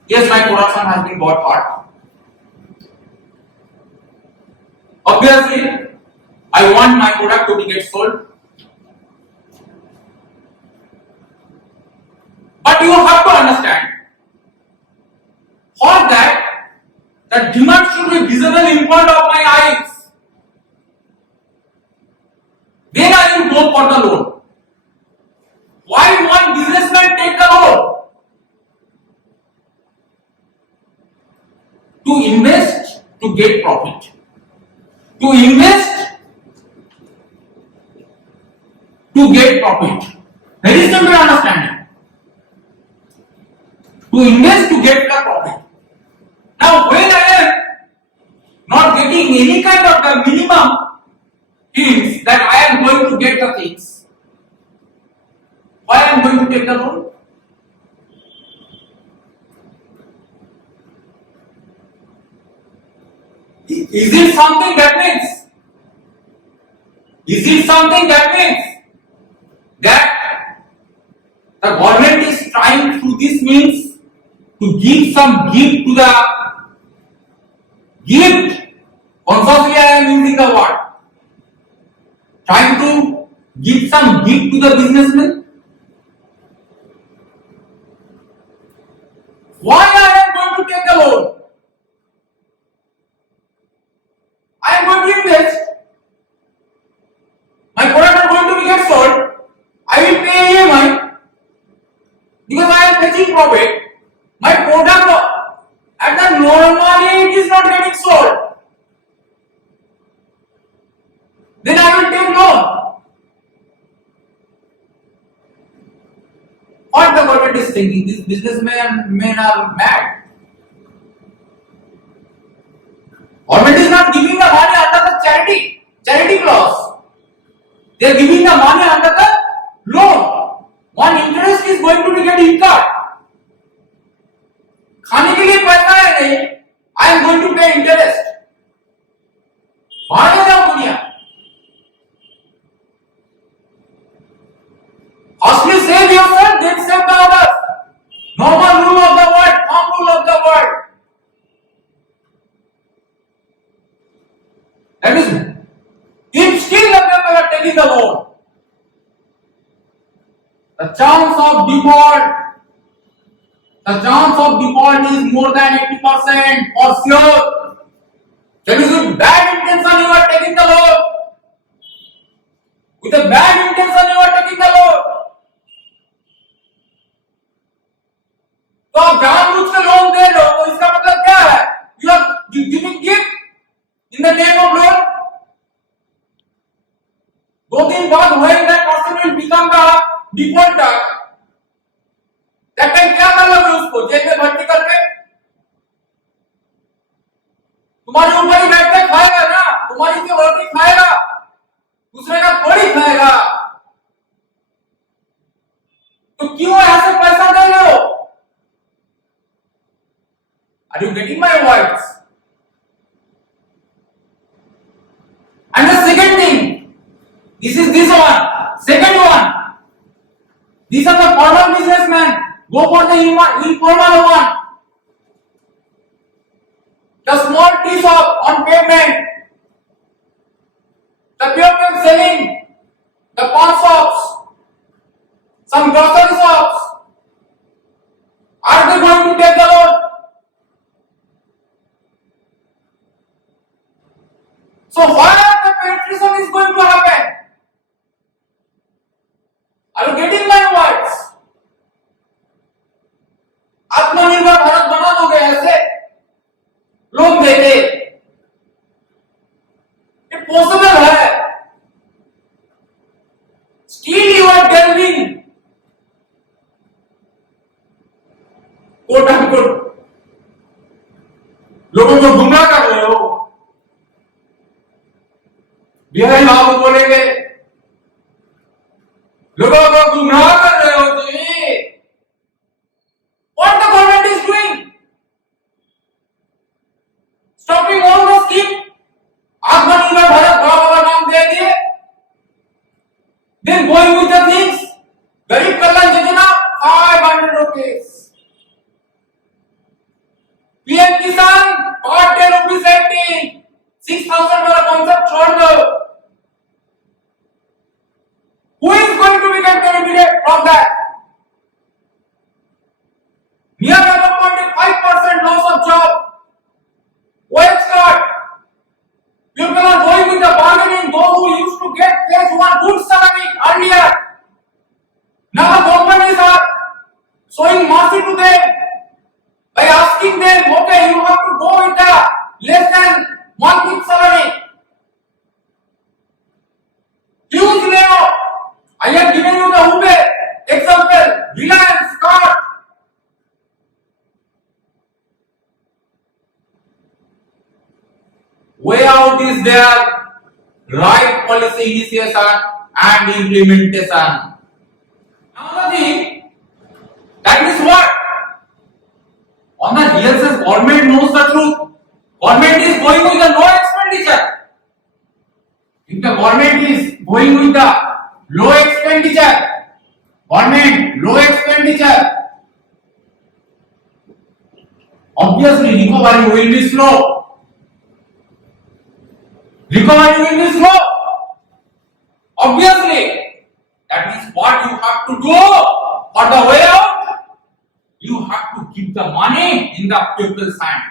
Yes, my production has been got hot. Obviously, I want my product to be get sold. But you have to understand, for that, the demand should be visible in front of my eyes. Then I will go for the loan. Why one businessman take the loan? To invest, to get profit. To invest, to get profit. Very simple understanding. To invest to get the profit. Now, when I am not getting any kind of the minimum hints that I am going to get the things, why I am going to take the loan? Is it something that means? Is it something that means that the government is trying through this means to give some gift to the gift? Consciously I am using the word. Trying to give some gift to the businessman? Why I am going to take the loan? I am going to invest. My product are going to be get sold. I will pay EMI because I am fetching profit. My product at the normally it is not getting sold. Then I will take loan. What the government is thinking? These businessmen are mad. Government is not giving the money under the charity clause. They are giving the money under the loan. One interest is going to be get incurred. खाने के लिए पैसा है नहीं, I am going to pay interest. भाग जाओ दुनिया. Firstly save yourself, then save the others. Normal rule of the world, firm rule of the world. That is, if still the people are taking the loan, the chance of default is more than 80% for sure. That is with bad intention you are taking the loan. With a bad intention you are taking the loan. तो आप जानबूझ के loan दे रहे हो, इसका मतलब what when that person will become the defaulter, that time क्या कर लोगे उसको जेल में भर्ती करके? तुम्हारे ऊपर ही बैठ के खाएगा ना, तुम्हारी की रोटी खाएगा, दूसरे का थोड़ी खाएगा। तो क्यों ऐसे पैसा दे रहे हो? Are you getting my words? And the second thing, this one. Second one, these are the formal businessmen. Go for the informal one. The small tea shop on pavement, the people selling, the pawn shops, some grocery shops. Are they going to take the loan? So why the penetration is going to happen? Are you getting my words? आत्मनिर्भर भारत बना दोगे ऐसे loan देके? ये possible है? Still you are delving, quote unquote, लोगों को गुमराह कर रहे हो। बिहारी बाबू बोलेंगे लोगों को गुमराह कर रहे हो जी। What the government is doing? Stopping all the scheme. आत्मनिर्भर भारत बड़ा नाम दे दिए। Then going with the things. गरीब कल्याण योजना 500 rupees. PM किसान per day rupees 80. 6,000 वाला कॉन्सेप्ट छोड़ दो। Who is going to be get benefited from that? Near about 25% loss of job. Wage cut. People are going with the bargaining. Those who used to get phase one good salary earlier. Now the companies are showing mercy to them by asking them, okay, you have to go with the less than 1 week salary. Huge layoff. I have given you the Uber example, Reliance, Cart. Way out is there, right policy initiation and implementation. Another thing, that is what? On the real sense, government knows the truth. Government is going with the no expenditure. If the government is going with the low expenditure, government low expenditure, obviously recovery will be slow. Recovery will be slow. Obviously, that means what you have to do for the way out, you have to keep the money in the people's hand.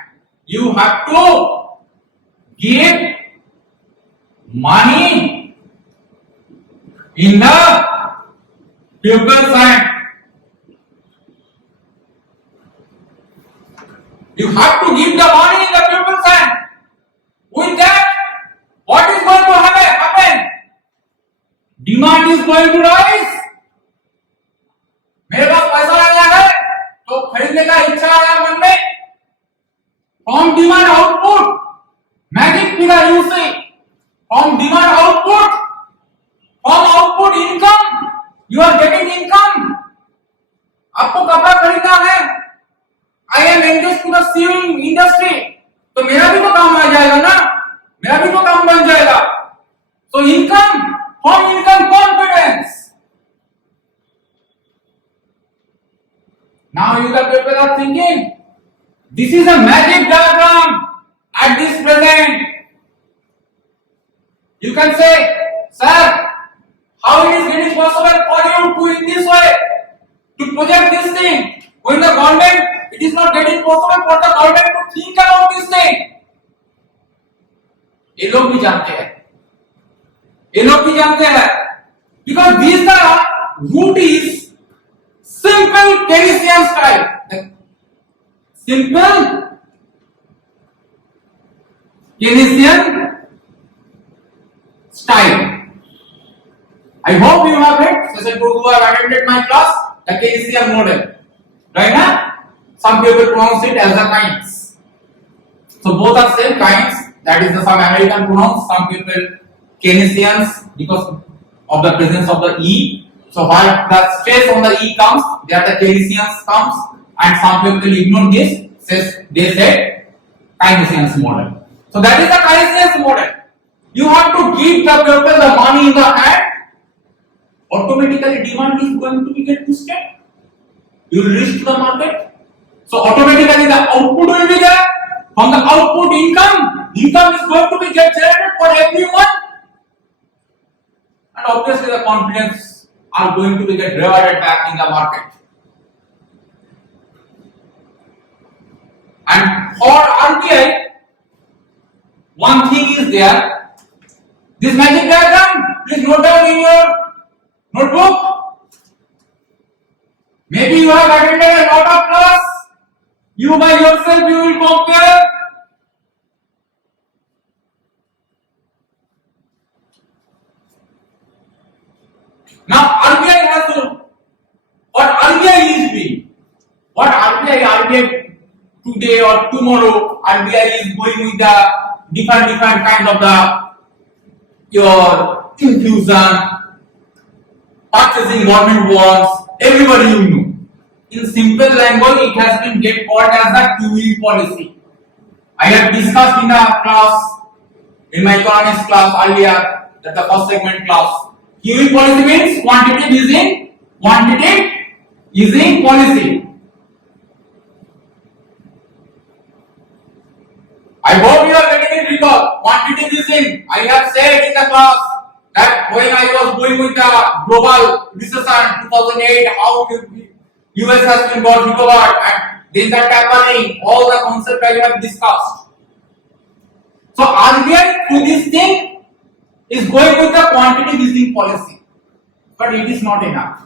You have to give money in the people's hand. You have to give the money in the people's hand. With that, what is going to happen? Demand is going to rise. मेरे पास पैसा आया है तो खरीदने का इच्छा आया मन में. From demand output, magic figure you see. From demand output, from output income, you are getting income. आपको कपड़ा खरीदना है, I am engaged to the sewing industry, तो मेरा भी तो काम आ जाएगा ना, मेरा भी तो काम बन जाएगा. So income, from income confidence. Now you the people are thinking, this is a magic diagram at this present. You can say, sir, how it is getting possible for you to in this way to project this thing when the government, it is not getting possible for the government to think about this thing. ये लोग भी जानते हैं, ये लोग भी जानते हैं, because these the root is simple Keynesian style. Simple Keynesian style. I hope you have read, especially those who have attended my class, the Keynesian model. Right now, some people pronounce it as the kinds. So both are same kinds. That is the some American pronouns. Some people Keynesians because of the presence of the E. So while the stress on the E comes, there the Keynesians comes, and some people ignore this. They said Keynesian model. So that is the Keynesian model. You have to give the people the money in the hand. Automatically demand is going to be get boosted. You will reach to the market. So automatically the output will be there. From the output income is going to be get generated for everyone. And obviously the confidence are going to be get rewarded back in the market. And for RBI, one thing is there. This magic diagram, please note down in your notebook. Maybe you have attended a lot of class. You by yourself you will compare. Now RBI has to what RBI is doing. What RBI today or tomorrow RBI is going with the different kind of the your infusion, purchasing government bonds, everybody you know. In simple language, it has been get called as the QE policy. I have discussed in a class, in my economics class earlier, that the first segment class. QE policy means quantitative easing policy. I hope you are getting it recall. Quantitative easing. I have said in the class that when I was going with the global recession 2008, how US has been got recovered and then the tapering, all the concepts I have discussed. So RBI through this thing is going with the quantitative easing policy, but it is not enough.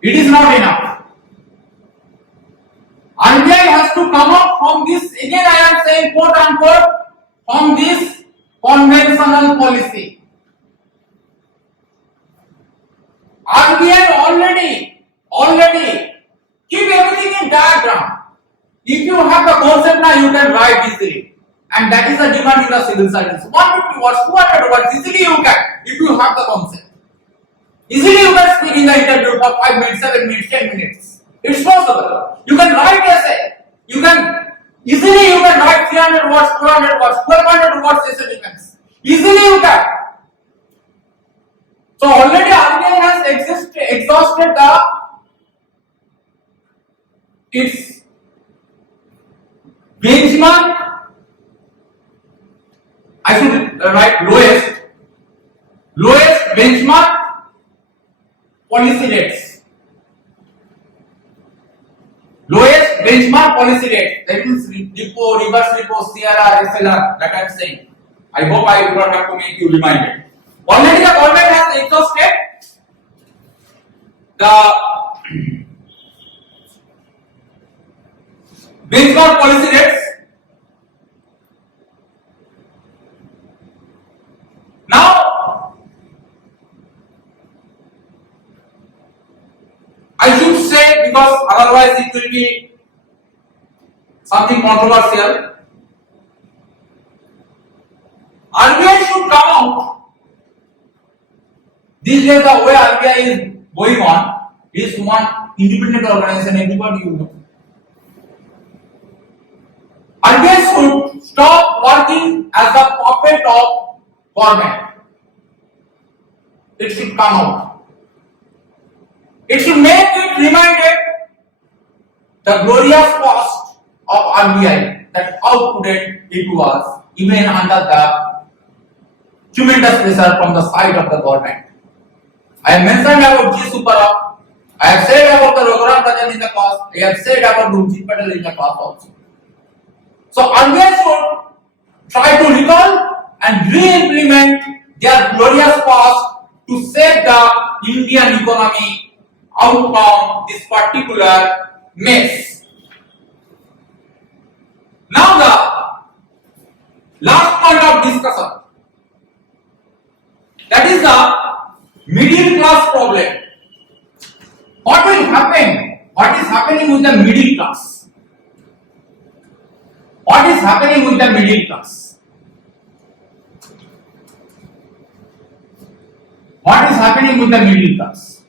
It is not enough. RBI has to come up from this, again I am saying quote unquote, from this conventional policy. RBI already keep everything in diagram. If you have the concept now, you can write easily. And that is the demand in the civil service. 150 words, 200 words, easily you can, if you have the concept. Easily you can speak in the interview for 5 minutes, 7 minutes, 10 minutes. It's possible. You can write essay. You can write 300 words, 400 words, 1200 words essay defense. Easily you can. So already RBI has exhausted its benchmark. I should write lowest benchmark policy rates. Lowest benchmark policy rate. That means repo, reverse repo, CRR, SLR. That I am saying. I hope I do not have to make you reminded. Already the government has exhausted the benchmark policy rates. Now, I should say, because otherwise it will be something controversial, RBI should come out. These days the way RBI is going on is one independent organization, everybody you know. RBI should stop working as a puppet of government. It should come out. It should make it reminded the glorious past of RBI, that how prudent it was even under the tremendous pressure from the side of the government. I have mentioned about G. Supara, I have said about the Raghuram Rajan in the past, I have said about Rumjit Patel in the past also. So RBI should try to recall and re-implement their glorious past to save the Indian economy out from this particular mess. Now the last point of discussion, that is the problem. What will happen? What is happening with the middle class? What is happening with the middle class? What is happening with the middle class?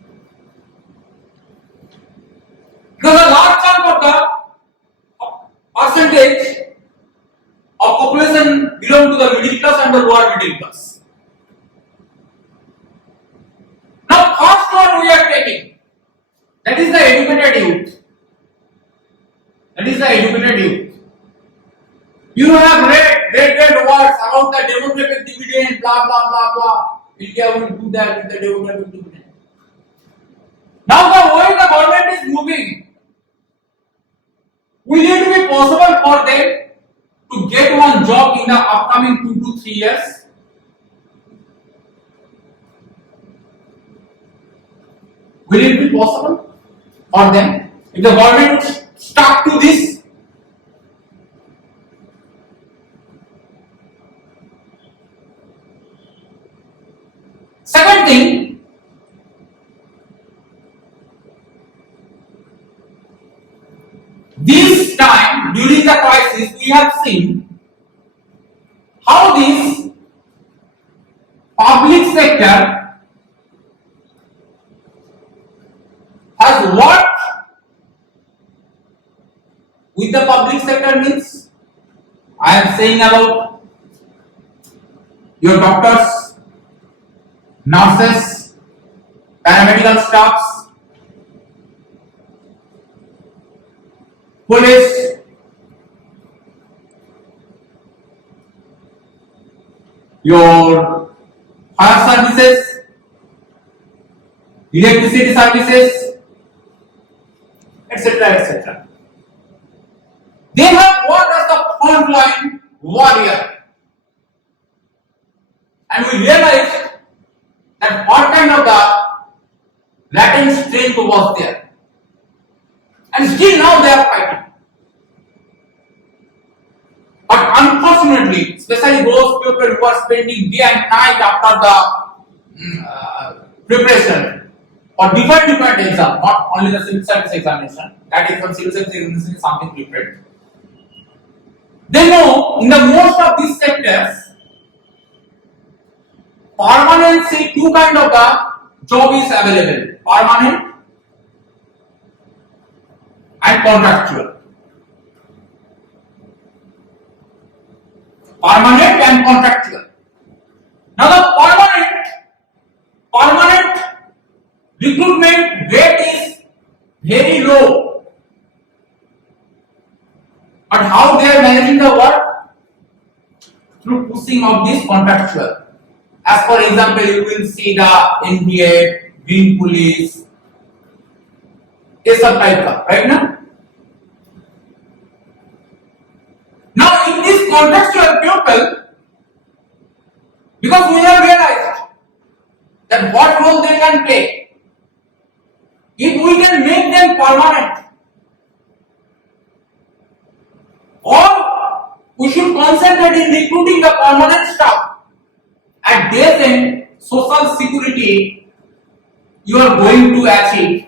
Because a large chunk of the percentage of population belong to the middle class and the lower middle class. Now, first one we are taking, that is the educated youth. That is the educated youth. You have read words about the demographic dividend, blah blah blah blah. India will do that with the demographic dividend. Now, the way the government is moving, will it be possible for them to get one job in the upcoming 2 to 3 years? Will it be possible for them if the government stuck to this? Second thing, this time during the crisis we have seen how this public sector has worked with the public sector means I am saying about your doctors, nurses, paramedical staffs, police, your fire services, electricity services, etc. etc. They have worked as the frontline warrior, and we realized that what kind of the latent strength was there, and still now they are fighting. But unfortunately, especially those people who are spending day and night after the preparation for different exams, not only the civil service examination, that exam, civil service examination is something different. They know in the most of these sectors, permanency, two kind of the job is available, permanent and contractual. Permanent and contractual. Now the permanent recruitment rate is very low. But how they are managing the work? Through pushing of this contractual. As for example, you will see the NBA, Green Police, ये सब type का, right now? Now in this contractual people, because we have realized that what role they can play, if we can make them permanent, or we should concentrate in recruiting the permanent staff. At their end, social security you are going to achieve.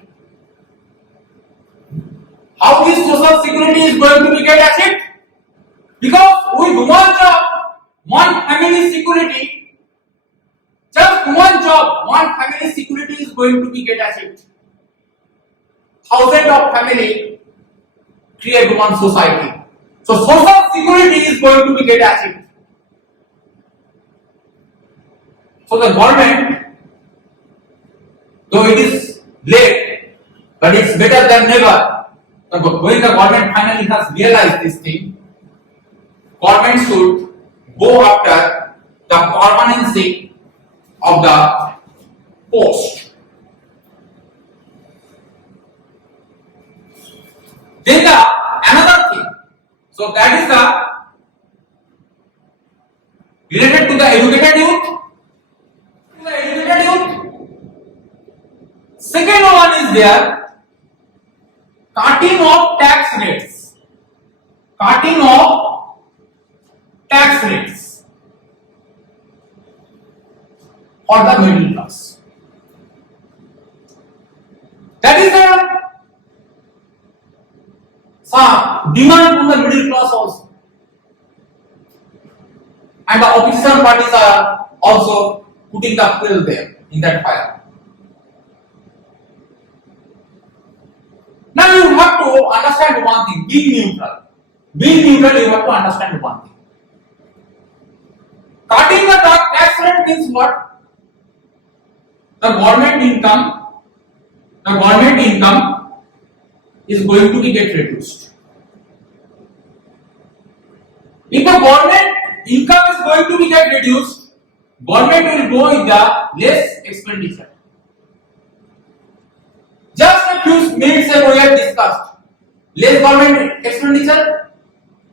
How this social security is going to be get achieved? Because with one job, one family security, just one job, one family security is going to be get achieved. Thousands of family create one society. So social security is going to be get achieved. So the government, though it is late, but it's better than never. When the government finally has realized this thing, government should go after the permanency of the post. Then another thing, so that is the related to the educated youth. Second one is there, cutting of tax rates. Cutting of tax rates for the middle class. That is the demand from the middle class also. And the opposition parties are also putting the fuel there in that fire. Now you have to understand one thing, being neutral. Being neutral, you have to understand one thing. Cutting the tax rate means what? The government income is going to be get reduced. If the government income is going to be get reduced, government will go with the less expenditure. Just a few minutes ago we have discussed less government expenditure,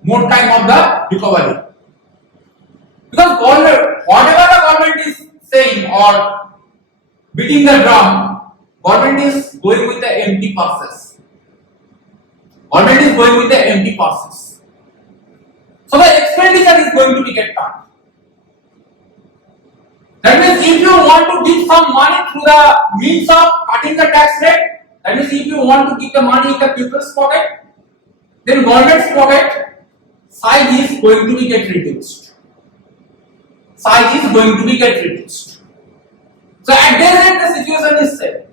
more time of the recovery. Because whatever the government is saying or beating the drum, government is going with the empty purses. Government is going with the empty purses. So the expenditure is going to be get cut. That means if you want to give some money through the means of cutting the tax rate, that means if you want to give the money in the people's pocket, then government's pocket size is going to be get reduced. Size is going to be get reduced. So at this rate the situation is set.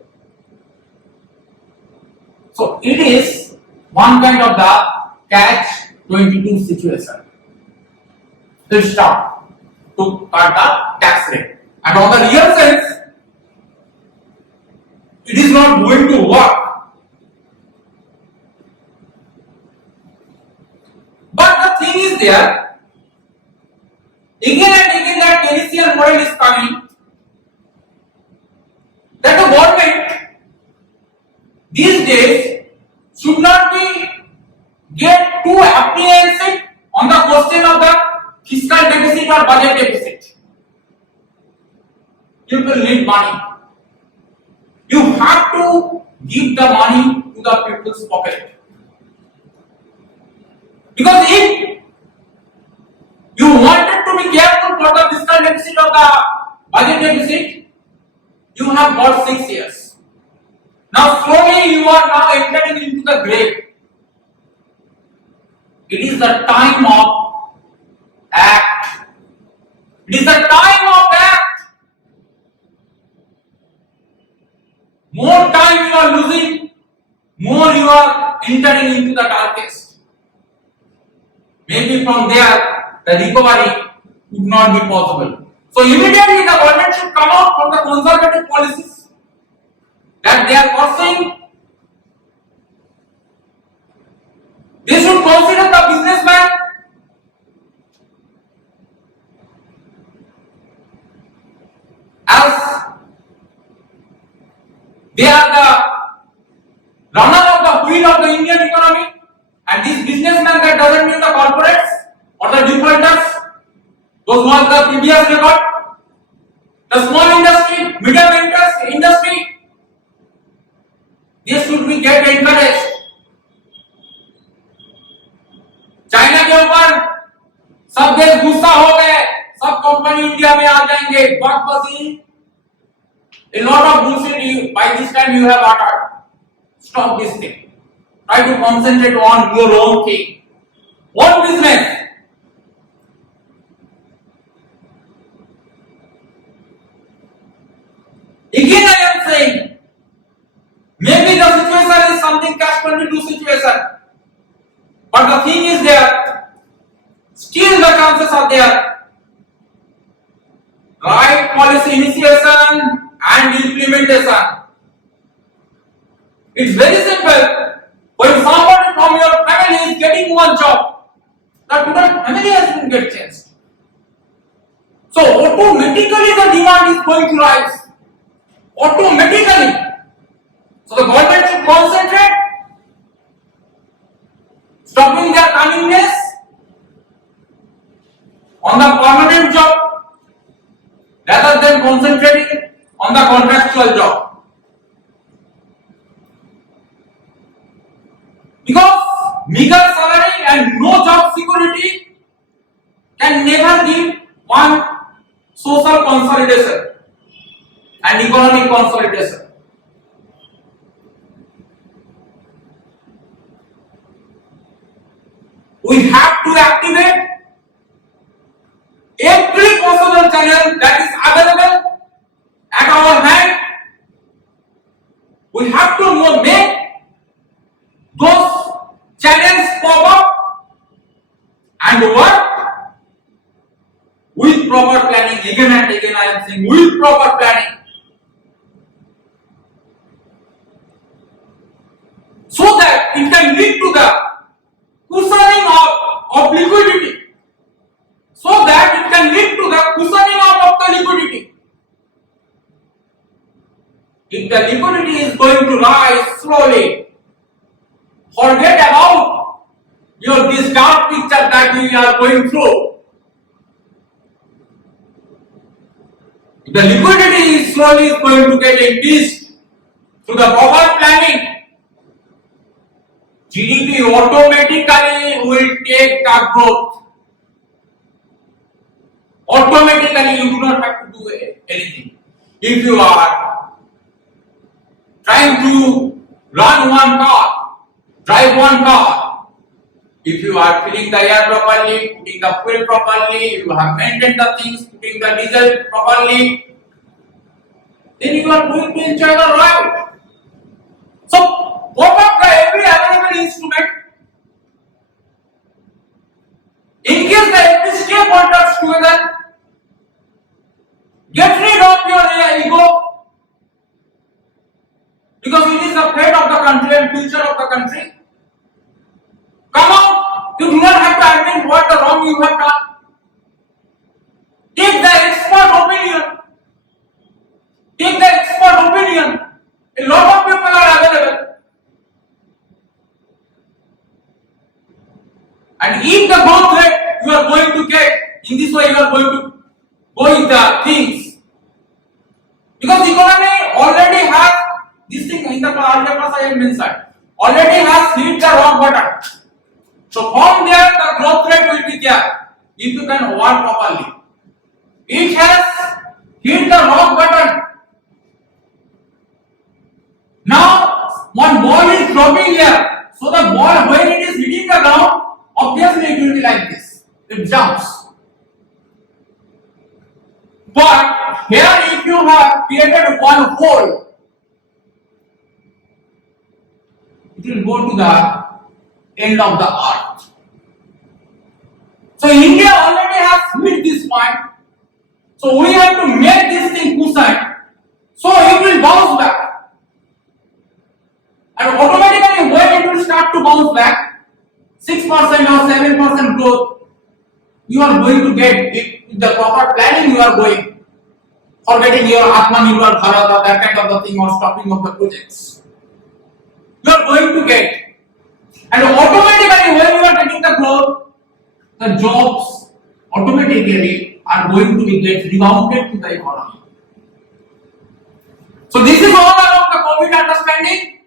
So it is one kind of the catch-22 situation. To stop to cut the tax rate. And on the real sense, it is not going to work. But the thing is there, again and again that Keynesian model is coming, that the government these days should not be get too apprehensive on the question of the fiscal deficit or budget deficit. People need money. You have to give the money to the people's pocket. Because if you wanted to be careful for the fiscal deficit of the budget deficit, you have got 6 years. Now slowly you are now entering into the grave. It is the time of act. It is the time of act. More time you are losing, more you are entering into the darkest. Maybe from there the recovery would not be possible. So immediately the government should come out from the conservative policies that they are pursuing. They should consider the businessman as they are the runner of the wheel of the Indian economy, and this businessman that doesn't mean the corporates or the defaulters, those who have the previous record, the small industry, medium industry, they should be get encouraged. China के ऊपर सब देश गुस्सा हो गए, सब company India में आ जाएंगे, बकवासी. A lot of bullshit by this time you have uttered. Stop this thing. Try to concentrate on your own thing, own business. Again I am saying, maybe the situation is something catch-22 situation. But the thing is there, still the chances are there. Right policy initiation and implementation. It's very simple. When somebody from your family is getting one job, the total family has been get changed. So automatically the demand is going to rise. Automatically. So the government should concentrate stopping their cunningness on the permanent job rather than concentrating on the contractual job. Because meager salary and no job security can never give one social consolidation and economic consolidation. we have to activate every possible channel that is available at our hand. We have to make those channels pop up and work with proper planning. Again and again I am saying, with proper planning, so that it can lead to the cushioning of liquidity, so that it can lead to the cushioning of the liquidity. If the liquidity is going to rise slowly, forget about this dark picture that we are going through. If the liquidity is slowly going to get increased through the proper planning, GDP automatically will take the growth. Automatically, you do not have to do anything. If you are trying to run one car, drive one car, if you are filling the air properly, putting the fuel properly, you have maintained the things, putting the diesel properly, then you are going to enjoy the ride. So, pop up the every available instrument. Engage the FPCA contracts together. Get rid of your ego, because it is the fate of the country and future of the country. Come out. You do not have to admit what the wrong you have done. Take the expert opinion. Take the expert opinion. A lot of people are available. And if the growth rate you are going to get, in this way you are going to go with the things. Because economy already has this thing in the earlier class I have mentioned, already has hit the rock bottom. So from there the growth rate will be there if you can work properly. It has hit the rock bottom. Now one ball is dropping here. So the ball, when it is hitting the ground, obviously it will be like this. It jumps. But here if you have created one hole, it will go to the end of the earth. So India already has hit this point. So we have to make this thing cushioned, so it will bounce back. And automatically when it will start to bounce back, 6% or 7% growth, you are going to get it with the proper planning. You are going, forgetting your Atmanirbhar Bharat or that kind of the thing, or stopping of the projects. You are going to get, and automatically when you are getting the growth, the jobs automatically are going to be get rebounded to the economy. So this is all about the COVID understanding.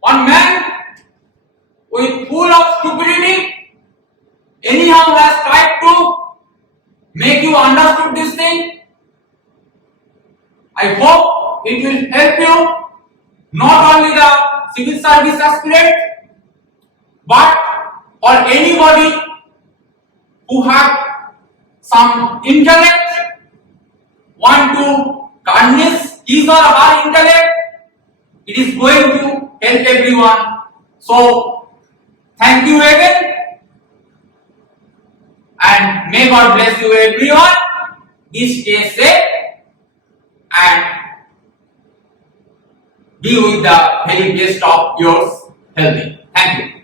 One man with full of stupidity anyhow has tried to make you understood this thing. I hope it will help you, not only the civil service aspirant, but for anybody who have some intellect, want to garnish his or her intellect. It is going to help everyone. So thank you again, and may God bless you everyone. Stay safe and be with the very best of yours healthy. Thank you.